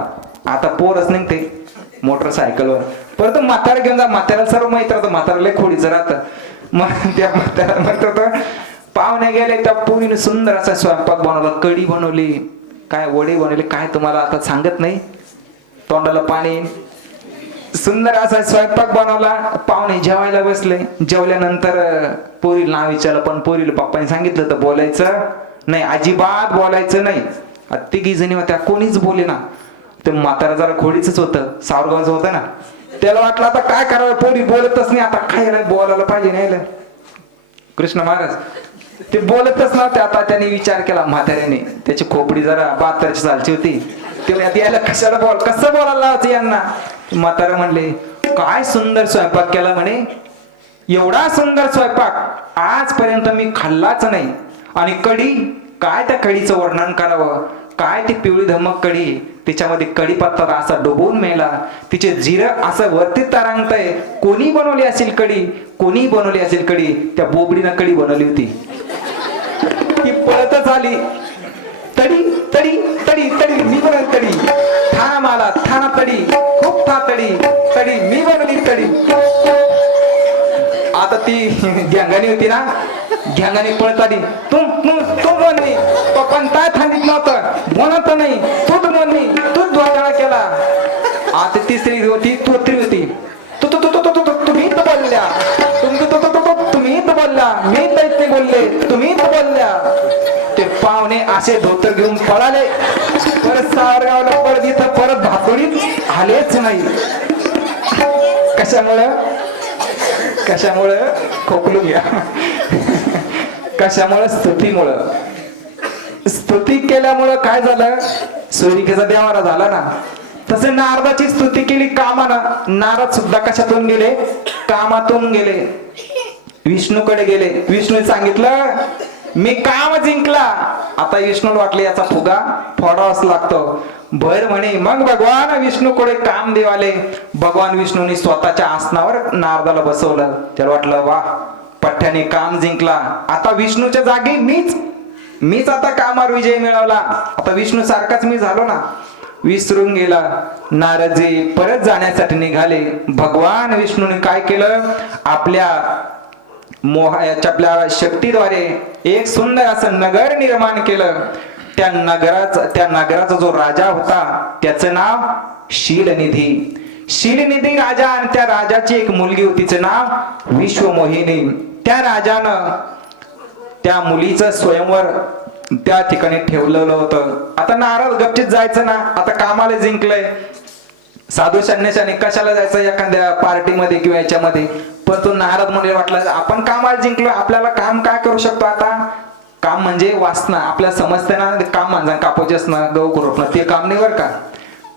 आता पोरच निघते मोटरसायकलवर, परंतु म्हातारा घेऊन जा. म्हाताऱ्याला सर्व माहित राहतं, म्हाताऱ्याला खोडीचं राहतं. मग त्या म्हाताऱ्याला म्हणत होतं. पाहुणे गेले, त्या पोरीने सुंदर असा स्वयंपाक बनवला, कढी बनवली, काय वडे बनवले, काय तुम्हाला आता सांगत नाही, तोंडाला पाणी. सुंदर असा स्वयंपाक बनवला. पाहुणे जेवायला बसले. जेवल्यानंतर पोरीला नाव विचारलं, पण पोरीला पप्पाने सांगितलं तर बोलायचं नाही, अजिबात बोलायचं नाही. तिघी जणी होत्या, कोणीच बोले ना. ते म्हातारा जरा खोडीच होतं, सावरगावचं होतं ना. त्याला वाटलं आता काय करावं, पोरी बोलतच नाही, आता काय बोलायला पाहिजे नाही. कृष्ण महाराज ते बोलतच नव्हते. आता त्यांनी विचार केला म्हाताऱ्याने, त्याची खोपडी जरा 72 सालची होती. ते याला कशाला कसं बोलायला लावायचं यांना. म्हातारा म्हणले काय सुंदर स्वयंपाक केला म्हणे, एवढा सुंदर स्वयंपाक आजपर्यंत मी खाल्लाच नाही. आणि कढी, काय त्या कढीचं वर्णन करावं, काय ती पिवळी धमक कढी, तिच्यामध्ये कढीपत्ता असा डुबून मेला, तिचे जिरं असं वरती तरंगतंय. कोणी बनवली असेल कढी, कोणी बनवली असेल कढी. त्या बोबडीनं कढी बनवली होती. ती पळतच आली, तडी तडी तडी तडी, मी बनवली तडी, थाना मला थाना तडी, खूप था तडी तडी, मी बनवली तडी. आता ती घेंगानी होती ना, घेंगानी पळत आली. तू म्हणली पण काय थांबीत नव्हतं, म्हणत नाही, तूच म्हणली, तूच द्वारा केला. आता तिसरी होती, तोत्री होती. तुम्ही तर बोलल्या, तुम्ही तर बोलल्या, मी दैत्य बोलले, तुम्ही तर बोलल्या. ते पाहुणे असे धोतर घेऊन पळाले. परत सावरगावला परत इथं परत भातोडीत आलेच नाही. कशामुळं खोकलून घ्या. कशामुळं? स्तुतीमुळं. स्तुती केल्यामुळं काय झालं, सोयरिकेचा देवारा झाला ना. तसे नारदाची स्तुती केली कामानं. नारद सुद्धा कशातून गेले, कामातून गेले. विष्णूकडे गेले. विष्णू सांगितलं मी काम जिंकला. आता विष्णूला वाटले याचा फुगा फोडावाच लागतो. बर म्हणे. मग भगवान विष्णूकडे कामदेव आले. भगवान विष्णूने स्वतःच्या आसनावर नारदाला बसवलं. त्याला वाटलं वा, पठ्ठ्याने काम जिंकला. आता विष्णूच्या जागी मीच आता कामावर विजय मिळवला. आता विष्णू सारखाच मी झालो ना. विसरून गेला. नारदजी परत जाण्यासाठी निघाले. भगवान विष्णूने काय केलं, आपल्या आपल्या शक्तीद्वारे एक सुंदर असं नगर निर्माण केलं. त्या नगराचा जो राजा होता त्याचं नाव शीलनिधी. शीलनिधी राजा. आणि त्या राजाची एक मुलगी होती, तिचं नाव विश्वमोहिनी. त्या राजानं त्या मुलीचं स्वयंवर त्या ठिकाणी ठेवलेलं होतं. आता नारद गपचित जायचं ना. आता कामाला जिंकलंय. साधू संन्याशाने कशाला जायचं एखाद्या पार्टीमध्ये किंवा याच्यामध्ये. पण तो नारद म्हणजे वाटलं आपण कामाला जिंकलो, आपल्याला काम काय करू शकतो. आता काम म्हणजे वासना. आपल्याला समजते ना, काम म्हणजे कापूचे असणं, गहू खुरपणं, ते काम नाही बरं का.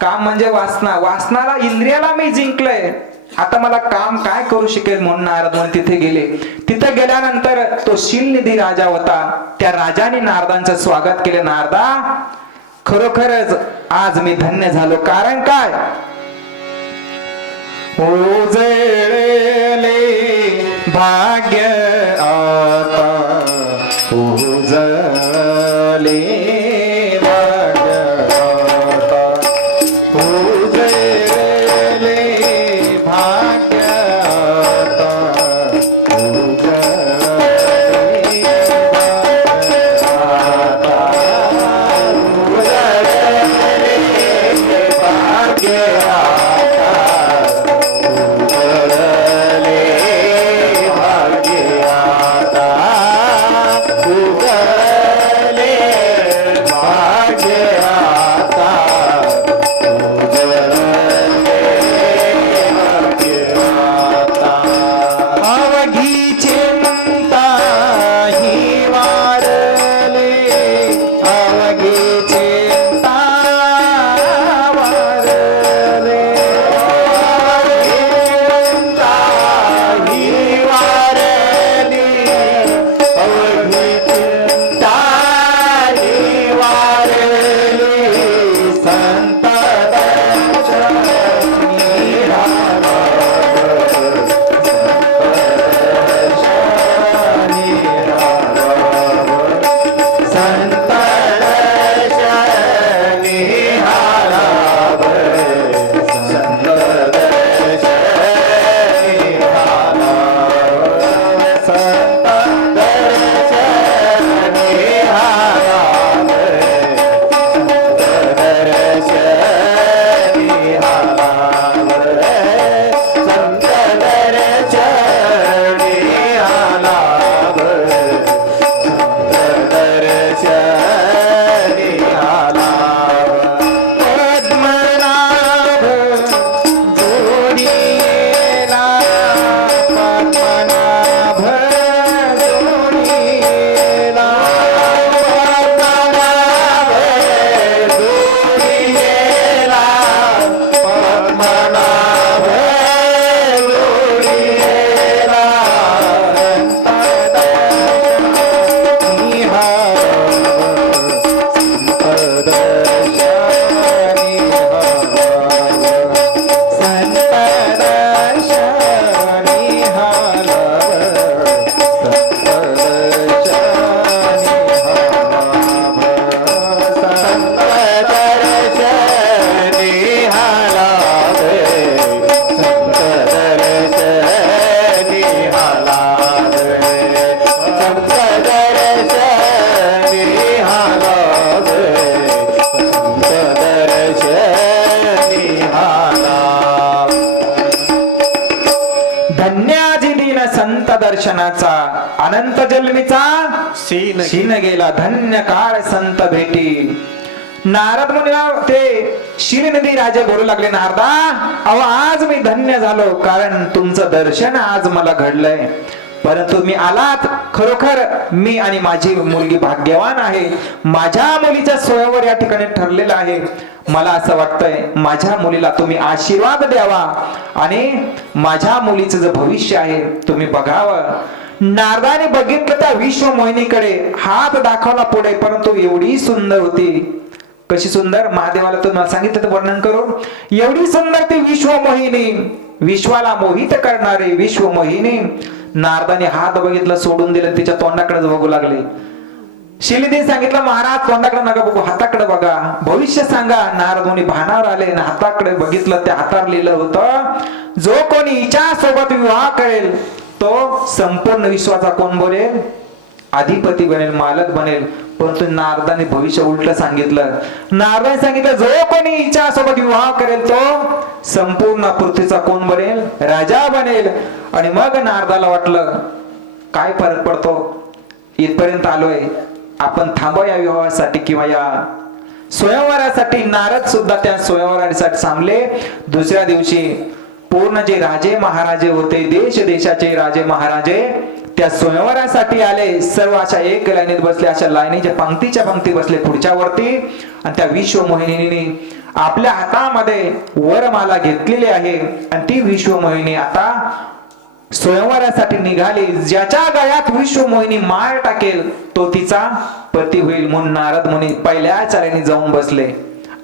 काम म्हणजे वासना. वासनाला, इंद्रियाला मी जिंकलंय. आता मला काम काय करू शकेल म्हणून नारद म्हणून तिथे गेले. तिथे गेल्यानंतर तो शीलनिधी राजा होता. त्या राजाने नारदांचं स्वागत केलं. नारदा, खरोखरच आज मी धन्य झालो. कारण काय, उजळले भाग्य आता, उजळले भाग्य आता, उजळले भाग्य आता, उजळले भाग्य आता. दर्शनाचा अनंत जन्मीचा शीन गेला. धन्य काळ संत भेटी. नारद मुनीला ते शीलनिधी राजे बोलू लागले, नारदा अहो आज मी धन्य झालो, कारण तुमचं दर्शन आज मला घडलंय. परंतु मी आलात, खरोखर मी आणि माझी मुलगी भाग्यवान आहे. माझ्या मुलीचा स्वयंवर या ठिकाणी ठरलेला आहे. मला असं वाटतंय माझ्या मुलीला तुम्ही आशीर्वाद द्यावा आणि माझ्या मुलीचं जे भविष्य आहे तुम्ही बघावं. नारदाने बघितलं त्या विश्व मोहिनीकडे, हात दाखवला पुढे, परंतु एवढी सुंदर होती. कशी सुंदर, महादेवाला तुम्हाला सांगितलं तर वर्णन करून, एवढी सुंदर ती विश्व मोहिनी, विश्वाला मोहित करणारी विश्व मोहिनी. नारदाने हात बघितलं, सोडून दिलं, तिच्या तोंडाकडे बघू लागले. शिलीने सांगितलं महाराज तोंडाकडे नका बघू, हाताकडे बघा, भविष्य सांगा. नारद मुनी भानावर आले आणि हाताकडे बघितलं, त्या हातावर लिहिलं होतं, जो कोणी हिच्या सोबत विवाह करेल तो संपूर्ण विश्वाचा कोण बनेल, अधिपती बनेल, मालक बनेल. परंतु नारदाने भविष्य उलट सांगितलं. नारदाने सांगितलं जो कोणी हिच्या सोबत विवाह करेल तो संपूर्ण पृथ्वीचा कोण बनेल, राजा बनेल. आणि मग नारदाला वाटलं काय फरक पडतो, इथपर्यंत आलोय, आपण थांबू या विवाहासाठी किंवा या स्वयंवरासाठी. नारद सुद्धा त्या स्वयंवरासाठी थांबले. दुसऱ्या दिवशी पूर्ण जे राजे महाराजे होते, देश देशाचे राजे महाराजे त्या स्वयंवरासाठी आले. सर्व अशा एक लाईनीत बसले, अशा लाईनीच्या पंक्तीच्या पंक्ती बसले पुढच्या वरती. आणि त्या विश्व मोहिनीने आपल्या हातामध्ये वरमाला घेतलेली आहे आणि ती विश्व मोहिनी आता स्वयंवरासाठी निघाली. ज्याच्या गळ्यात विश्व मोहिनी माळ टाकेल तो तिचा पती होईल. म्हणून नारद मुनी पहिल्या चाऱ्याने जाऊन बसले.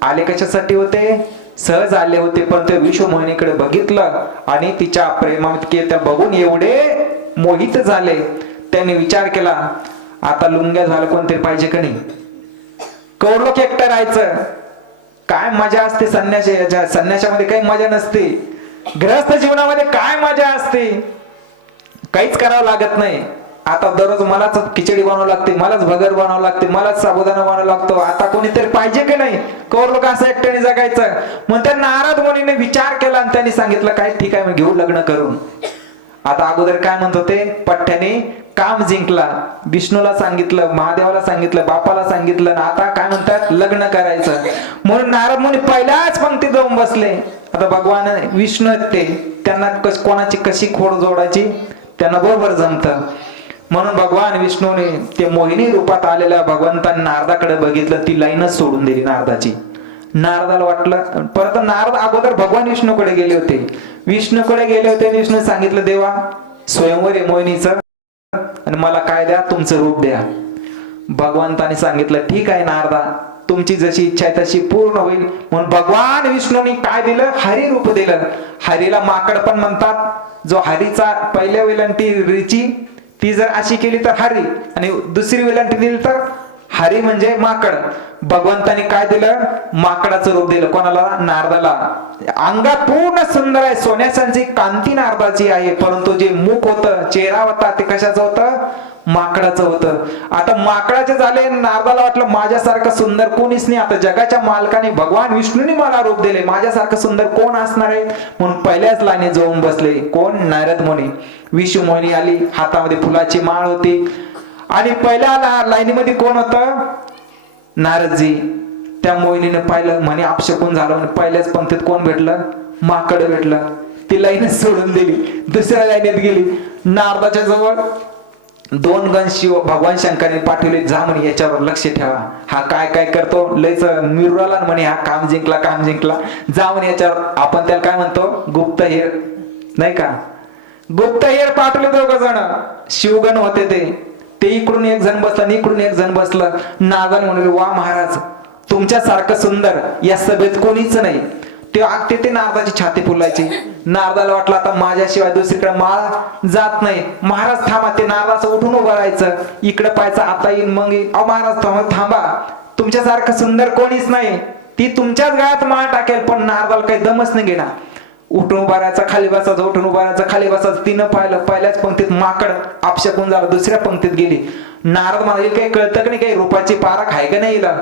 आले कशासाठी होते, सहज आले होते, पण ते विश्व मोहिनीकडे बघितलं आणि तिच्या प्रेमात त्या बघून एवढे मोहित झाले. त्यांनी विचार केला आता लुंग्या झालं कोणतरी पाहिजे का नाही, कौरलोक एकटं राहायचं काय मजा असते, संन्यासामध्ये काही मजा नसते, गृहस्थ जीवनामध्ये काय मजा असते, काहीच करावं लागत नाही. आता दररोज मलाच खिचडी बनवावं लागते, मलाच भगर बनवावं लागते, मलाच साबुदाणा बनवावं लागतो. आता कोणीतरी पाहिजे की नाही, कौरलोक असं एकट्याने जगायचं. मग त्या नारद मुनीने विचार केला आणि त्यांनी सांगितलं काय ठीक आहे, मी घेऊ लग्न करून. आता अगोदर काय म्हणत होते, पठ्ठ्याने काम जिंकला, विष्णूला सांगितलं, महादेवाला सांगितलं, बापाला सांगितलं, आता काय म्हणतात लग्न करायचं. म्हणून नारद मुनी पहिल्याच पंक्तीत जाऊन बसले. आता भगवान विष्णू आहेत ते, त्यांना कोणाची कशी खोड जोडायची त्यांना बरोबर जमत. म्हणून भगवान विष्णूने ते मोहिनी रूपात आलेल्या भगवंतांनी नारदाकडे बघितलं, ती लाईनच सोडून दिली नारदाची. नारदाला वाटलं, परत नारद अगोदर भगवान विष्णूकडे गेले होते. विष्णू सांगितलं देवा स्वयंवर आहे मोहिनीचं आणि मला काय द्या, तुमचं रूप द्या. भगवंताने सांगितलं ठीक आहे नारदा, तुमची जशी इच्छा आहे तशी पूर्ण होईल. म्हणून भगवान विष्णूने काय दिलं, हरी रूप दिलं. हरीला माकड पण म्हणतात. जो हरीचा पहिल्या वेलांटी रिची ती जर अशी केली तर हरी, आणि दुसरी वेलांटी दिली तर हरी म्हणजे माकड. भगवंतानी काय दिलं, माकडाचं रूप दिलं. कोणाला, नारदाला. अंगात पूर्ण सुंदर आहे, सोन्यासारखी कांती नारदाची आहे, परंतु जे मुख होतं, चेहरा होता ते कशाचं होतं, माकडाचं होतं. आता माकडाचे झाले. नारदाला वाटलं माझ्यासारखं सुंदर कोणीच नाही, आता जगाच्या मालकाने भगवान विष्णूने मला रूप दिले, माझ्यासारखं सुंदर कोण असणार आहे. म्हणून पहिल्याच लाईनीत जाऊन बसले. कोण, नारद मुनी. विश्व मोहिनी आली, हातामध्ये फुलाची माळ होती. आणि पहिल्या लाईनीमध्ये कोण होतं, नारदजी. त्या मोहिनीने पाहिलं, म्हणे अपशकुन झालं, म्हणे पहिल्याच पंक्तीत कोण भेटलं, माकड भेटलं. ती लाईनच सोडून दिली, दुसऱ्या लाईनीत गेली. नारदाच्या जवळ दोन गण शिव भगवान शंकराने पाठवले, जा म्हणे याच्यावर लक्ष ठेवा, हा काय काय करतो, लयच मिरुराला म्हणे, हा काम जिंकला, जा म्हणे याच्यावर. आपण त्याला काय म्हणतो, गुप्तहेर नाही का, गुप्तहेर पाठवले. दोघ जण शिवगण होते ते इकडून एक जण बसला आणि इकडून एक जण बसलं. नारदाने म्हणाले वा महाराज, तुमच्यासारखं सुंदर या सभेत कोणीच नाही. ते नारदाची छाती फुलायची. नारदाला वाटलं आता माझ्याशिवाय दुसरीकडे माळ जात नाही. महाराज थांबा. ते नारदाचं उठून उभं राहायचं, इकडे पाहायचं, आता येईन मग येईन. अहो महाराज थांबा, तुमच्यासारखं सुंदर कोणीच नाही. ती तुमच्याच गळ्यात माळ टाकेल, पण नारदाला काही दमच नाही घेणार. उठून उभा राहायचा, खाली बसायचं, उठून उभा राहायचं, खाली बसायचं. तिनं पाहिलं, पहिल्याच पंक्तीत माकड अपशकुन झालं, दुसऱ्या पंक्तीत गेली. नारद म्हणाले काही कळतं की नाही, काही रूपाची पारख आहे का नाही हिला.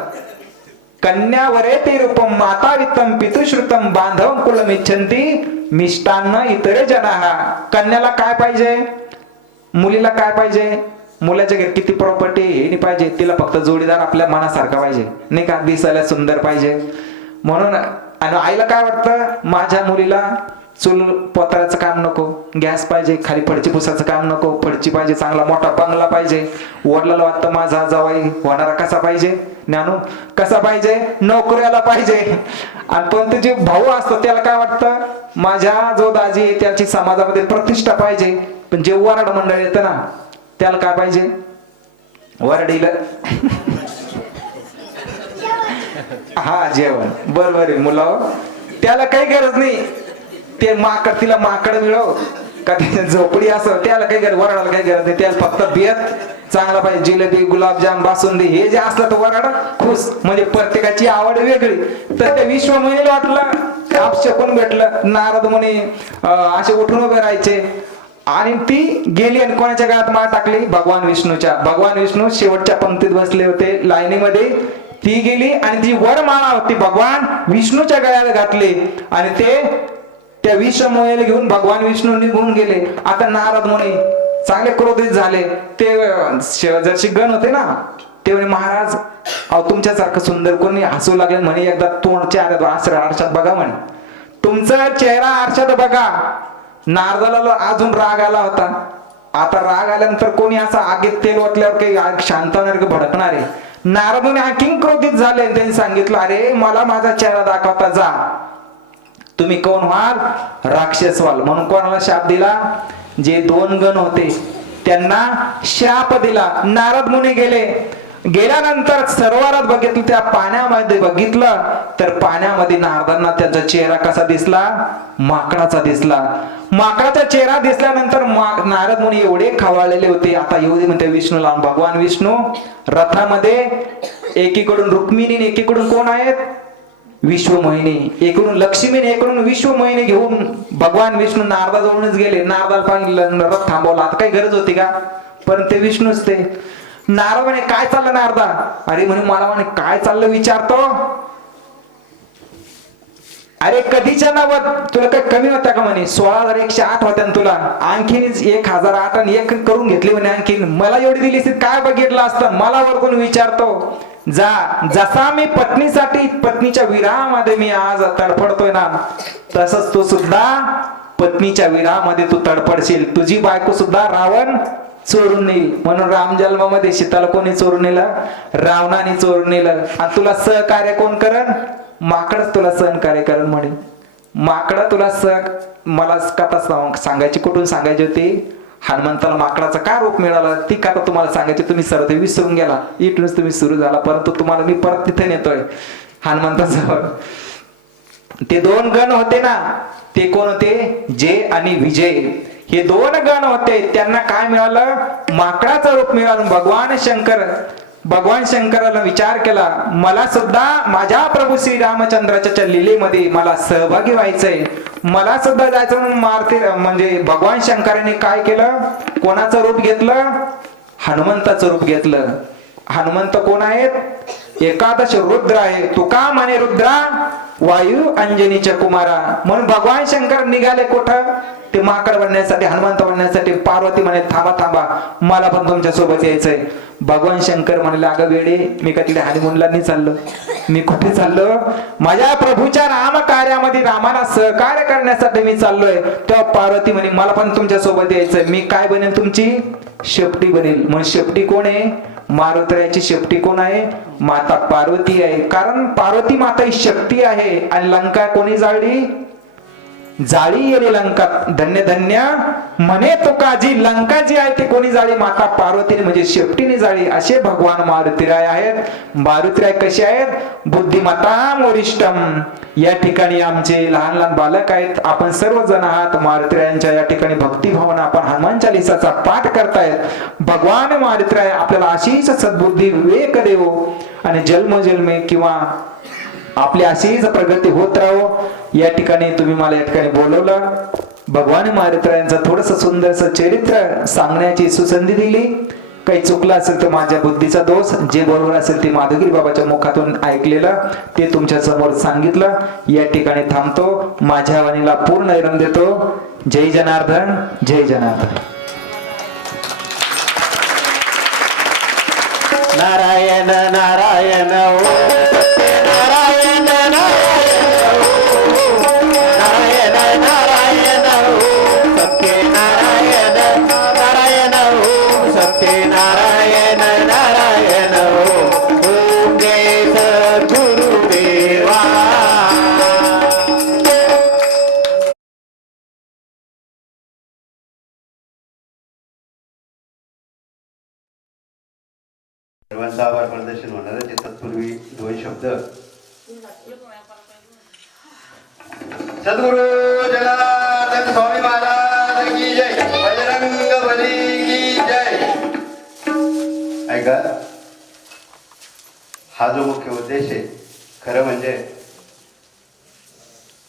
कन्यावरे ते रूपम माता वित्तम पितुश्रुतम बांधवम कुलमिच्छन्ति मिष्टान्न इतरे जनाहा. कन्याला काय पाहिजे, मुलीला काय पाहिजे, मुलाच्या घरी किती प्रॉपर्टी हे नाही पाहिजे, तिला फक्त जोडीदार आपल्या मनासारखा पाहिजे, नाही का, दिसायला सुंदर पाहिजे. म्हणून आणि आईला काय वाटतं, माझ्या मुलीला चूल पोताळ्याचं काम नको, गॅस पाहिजे, खाली फडची पुसाचं काम नको, फडची पाहिजे, चांगला मोठा बंगला पाहिजे. वडिलाला वाटतं माझा जावाई होणारा कसा पाहिजे, ज्ञानू कसा पाहिजे, नोकऱ्याला पाहिजे. आणि पण ते जे भाऊ असतो त्याला काय वाटतं, माझ्या जो दाजी आहे त्याची समाजामध्ये प्रतिष्ठा पाहिजे. पण जे वराड मंडळ येतं ना त्याला काय पाहिजे, वरडीला हा जेवण बरोबर आहे मुलावर, त्याला काही गरज नाही. ते माकड, तिला माकड मिळव का त्याच्या झोपडी असं, त्याला काही गरज, वराडाला काही गरज नाही. त्याला फक्त बेत चांगला पाहिजे, जिलेबी, गुलाबजाम, बासुंदी हे जे असलं तर वराड खुश. म्हणजे प्रत्येकाची आवड वेगळी. तर त्या विश्व महिला वाटलं आपशकून भेटलं. नारद मुनी असे उठून उभे राहायचे आणि ती गेली आणि कोणाच्या गळ्यात माळ टाकली, भगवान विष्णूच्या. भगवान विष्णू शेवटच्या पंक्तीत बसले होते लाईनीमध्ये. ती गेली आणि ती वरमाळा होती भगवान विष्णूच्या गळ्याला घातली आणि ते त्या विषमोयाला घेऊन भगवान विष्णू निघून गेले. आता नारद मुनी चांगले क्रोधित झाले. ते जरशी गण होते ना ते म्हणे, महाराज अहो तुमच्यासारखं सुंदर कोणी हसू लागले म्हणे, एकदा तोंडच्या आरशात बघा म्हणे, तुमचा चेहरा आरशात बघा. नारदाला अजून राग आला होता. आता राग आल्यानंतर कोणी असं आगीत तेल ओतल्यावर काही शांत होणार की भडकणार आहे. नारदाने आणखी क्रोधित झाले. त्यांनी सांगितलं, अरे मला माझा चेहरा दाखवता जा, तुम्ही कोण व्हाल, राक्षस व्हाल. म्हणून कोणाला शाप दिला, जे दोन गण होते त्यांना शाप दिला. नारद मुनी गेले. गेल्यानंतर सरोवरात बघितलं, त्या पाण्यामध्ये बघितलं तर पाण्यामध्ये नारदांना त्यांचा चेहरा कसा दिसला, माकडाचा दिसला. माकडाचा चेहरा दिसल्यानंतर नारद मुनी एवढे खवळलेले होते. आता येऊ दे म्हणते विष्णूला. भगवान विष्णू रथामध्ये, एकीकडून रुक्मिणी, एकीकडून कोण आहेत, विश्वमोहिनी, एकडून लक्ष्मी, एकडून विश्वमोहिनी घेऊन भगवान विष्णू नारदाजवळूनच गेले. नारदाला पाहिलं, रथ थांबवला. आता काही गरज होती का, पण ते विष्णूच ते. नारद म्हणे, काय चाललं नारदा? अरे म्हणे, मला म्हणे काय चाललं विचारतो. अरे कधीच्या नावात तुला काय कमी होत्या का म्हणे, 16,108 होत्या तुला, आणखीन 1,008 आणि 1 करून घेतली म्हणे. आणखीन मला एवढी दिली काय बघितलं असतं, मला वरतून विचारतो. जा, जसा मी पत्नीसाठी, पत्नीच्या विरहामध्ये मी आज तडफडतोय ना, तसंच तू सुद्धा पत्नीच्या विरहामध्ये तू तडफडशील. तुझी बायको सुद्धा रावण चोरून नेईल. म्हणून राम जन्मामध्ये सीताला कोणी चोरून नेलं, रावणाने चोरून नेलं. आणि तुला सहकार्य कोण करण, माकडच तुला सहकार्य करण म्हणे. माकड तुला मला कथा सांगायची, कुठून सांगायची होती, हनुमंताला माकडाचा का रूप मिळाला ती कथा तुम्हाला सांगायची. तुम्ही सर्व ते विसरून गेला, इथूनच तुम्ही सुरू झाला. परंतु तुम्हाला मी परत तिथे नेतोय हनुमंताजवळ. ते दोन गण होते ना, ते कोण होते, जय आणि विजय. हे दोन गण होते, त्यांना काय मिळालं, माकडाचं रूप मिळालं. भगवान शंकराला विचार केला, मला सुद्धा माझ्या प्रभू श्री रामचंद्राच्या लीलेमध्ये मला सहभागी व्हायचंय, मला सुद्धा जायचं. म्हणून म्हणजे भगवान शंकराने काय केलं, कोणाचं रूप घेतलं, हनुमंताचं रूप घेतलं. हनुमंत कोण आहेत, एकादश रुद्र आहे. तुका म्हणे रुद्रा वायू अंजनीच्या कुमारा. म्हणून भगवान शंकर निघाले कुठं, ते माकड बनण्यासाठी, हनुमंत बनण्यासाठी. पार्वती म्हणे, थांबा थांबा, मला पण तुमच्या सोबत यायचंय. भगवान शंकर म्हणले, अगं वेडे, मी का तिकडे हनीमूनला नाही चाललो, मी कुठे चाललो, माझ्या प्रभूच्या राम कार्यामध्ये रामाला सहकार्य करण्यासाठी मी चाललोय. तेव्हा पार्वती म्हणे, मला पण तुमच्या सोबत यायचंय. मी काय बनेल, तुमची शेपटी बनेल. म्हणून शेपटी कोण आहे, मारुत्रायाची शेपटी कोण आहे, माता पार्वती आहे. कारण पार्वती माता ही शक्ती आहे. आणि लंका कोणी जाळली, जाळी येणे लंका, धन्य धन्य म्हणे तुका, जी लंका जी आहे ती कोणी जाळी, माता पार्वतीने म्हणजे शेपटीने जाळी. असे भगवान मारुतीराय आहेत. मारुतीराय कसे आहेत, बुद्धिमता मोरिष्टम. या ठिकाणी आमचे लहान लहान बालक आहेत, आपण सर्वजण आहात. मारुतीरायांच्या या ठिकाणी भक्तिभावना आपण हनुमान चालीसाचा पाठ करतायत. भगवान मारुतीराय आपल्याला अशीच सद्बुद्धी विवेक देवो आणि जन्मजन्मे किंवा आपली अशीच प्रगती होत राहो. या ठिकाणी तुम्ही मला या ठिकाणी बोलवलं, भगवान मारुतीरायांचं थोडस सुंदरस चरित्र सांगण्याची सुसंधी दिली. काही चुकलं असेल तर माझ्या बुद्धीचा दोष, जे बरोबर असेल ते माधुगिरी बाबाच्या मुखातून ऐकलेलं ते तुमच्या समोर सांगितलं. या ठिकाणी थांबतो, माझ्या वाणीला पूर्ण विराम देतो. जय जनार्दन, जय जनार्दन. नारायण नारायण नारायण नारायण नारायण नारायण सर्वांचं आभार प्रदर्शन होणार आहे. तत्पूर्वी दोन शब्द. सद्गुरु जनार्दन स्वामी महाराज की जय. बजरंग बली की जय. ऐका, हा जो मुख्य उद्देश आहे, खरं म्हणजे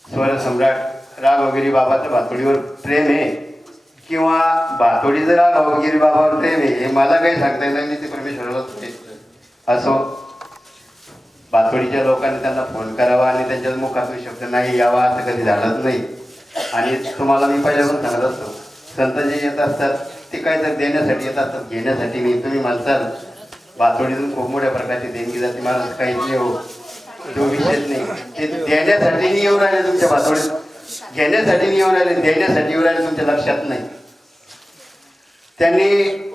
स्वर सम्राट राघवगिरी बाबाचं भातोडीवर प्रेम आहे किंवा भातोडीचं राघवगिरी बाबावर प्रेम आहे हे मला काही सांगता येणार नाही. ते परमेश्वरालाच असो. भातोडीच्या लोकांनी त्यांना फोन करावा आणि त्यांच्या मुखातून शब्द नाही यावा असं कधी झालंच नाही. आणि तुम्हाला मी पहिल्यापासून सांगत असतो, संत जे येत असतात ते काय तर देण्यासाठी येत असतात, घेण्यासाठी नाही. तुम्ही म्हणसाल भातोडीतून खूप मोठ्या प्रकारची देणगी जाते, मला काहीच नाही हो, तो विषयच नाही. ते देण्यासाठी नाही येऊ राहिले तुमच्या भातोडीत, घेण्यासाठी नाही येऊ राहिले, देण्यासाठी येऊ राहिले, तुमच्या लक्षात नाही. त्यांनी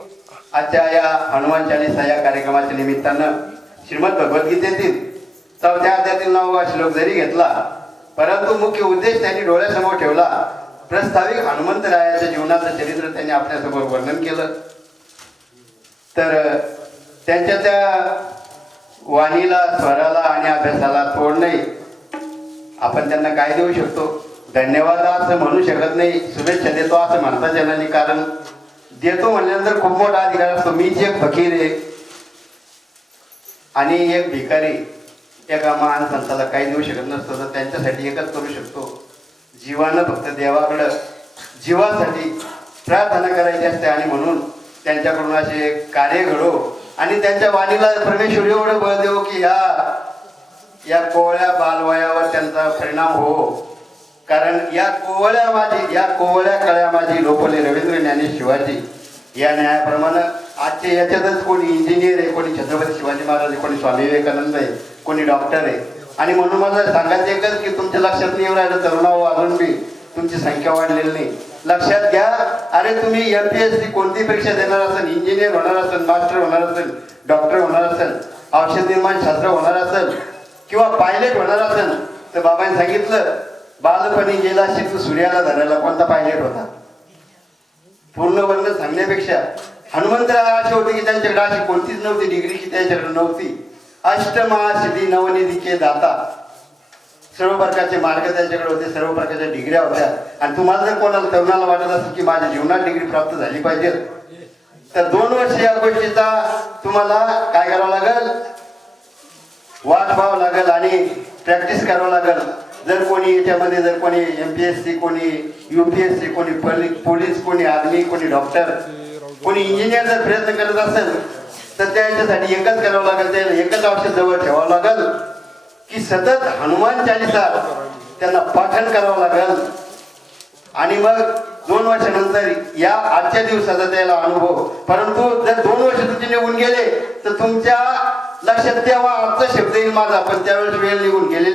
आजच्या या हनुमान चालीसा या कार्यक्रमाच्या निमित्तानं श्रीमद भगवद्गीतेतील 4थ्या अध्यायातील 9वा श्लोक जरी घेतला, परंतु मुख्य उद्देश त्यांनी डोळ्यासमोर ठेवला. प्रस्ताविक हनुमंतरायाच्या जीवनाचं चरित्र त्यांनी आपल्यासमोर वर्णन केलं. तर त्यांच्या त्या वाणीला, स्वराला आणि अभ्यासाला तोड नाही. आपण त्यांना काय देऊ शकतो? धन्यवाद असं म्हणू शकत नाही, शुभेच्छा देतो असं म्हणता येणार नाही. कारण देतो म्हणल्यानंतर खूप मोठा अधिकार असतो. मीच एक फकीर आहे आणि एक भिकारी एका महान संताला काही देऊ शकत नसतो. तर त्यांच्यासाठी एकच करू शकतो, जीवानं फक्त देवाकडं जीवासाठी प्रार्थना करायची असते. आणि म्हणून त्यांच्याकडून असे कार्य घडो आणि त्यांच्या वाणीला परमेश्वर एवढं बळ देऊ की या कोवळ्या बालवयावर त्यांचा परिणाम हो. कारण या कोवळ्या कळ्या माझी लोपले रवींद्र ज्ञानेश शिवाजी या न्यायाप्रमाणे आजचे याच्यातच कोणी इंजिनियर आहे, कोणी छत्रपती शिवाजी महाराज आहे, कोणी स्वामी विवेकानंद आहे, कोणी डॉक्टर आहे. आणि म्हणून मला सांगायचं एकच की तुमच्या लक्षात नाही येऊ राहिलं तरुणाव अजून बी तुमची संख्या वाढलेली नाही. लक्षात घ्या. अरे तुम्ही MPSC कोणती परीक्षा देणार असेल, इंजिनियर होणार असेल, मास्टर होणार असेल, डॉक्टर होणार असेल, औषध निर्माण शास्त्र होणार असेल किंवा पायलट होणार असेल, तर बाबांनी सांगितलं बालपणी गेला तू सूर्याला धरायला. कोणता पायलट होता? पूर्ण वर्ण सांगण्यापेक्षा हनुमंतराय असे होते की त्यांच्याकडे अशी कोणतीच नव्हती डिग्री की त्यांच्याकडे नव्हती. अष्टमहासिद्धी नवनिधीचे दाता, सर्व प्रकारचे मार्ग त्यांच्याकडे होते, सर्व प्रकारच्या डिग्र्या होत्या. आणि तुम्हाला जर कोणाला तरुणाला वाटत असेल की माझ्या जीवनात डिग्री प्राप्त झाली पाहिजे, तर 2 वर्ष या गोष्टीचा तुम्हाला काय करावं लागेल? वाट पाहावं लागेल आणि प्रॅक्टिस करावं लागेल. जर कोणी याच्यामध्ये जर कोणी MPSC, कोणी UPSC, कोणी पोलीस, कोणी आर्मी, कोणी डॉक्टर, कोणी इंजिनियर जर प्रयत्न करत असेल तर त्याच्यासाठी एकच करावं लागेल, त्याला एकच औषध जवळ ठेवावं लागेल की सतत हनुमान चालीसा त्यांना पाठन करावं लागेल. आणि मग 2 वर्षानंतर या आजच्या दिवसाचा त्याला अनुभव. परंतु जर 2 वर्ष तुमचे निघून गेले तर तुमच्या लक्षात तेव्हा आजचा शब्द येईल माझा, पण त्यावेळेस वेळ निघून गेले.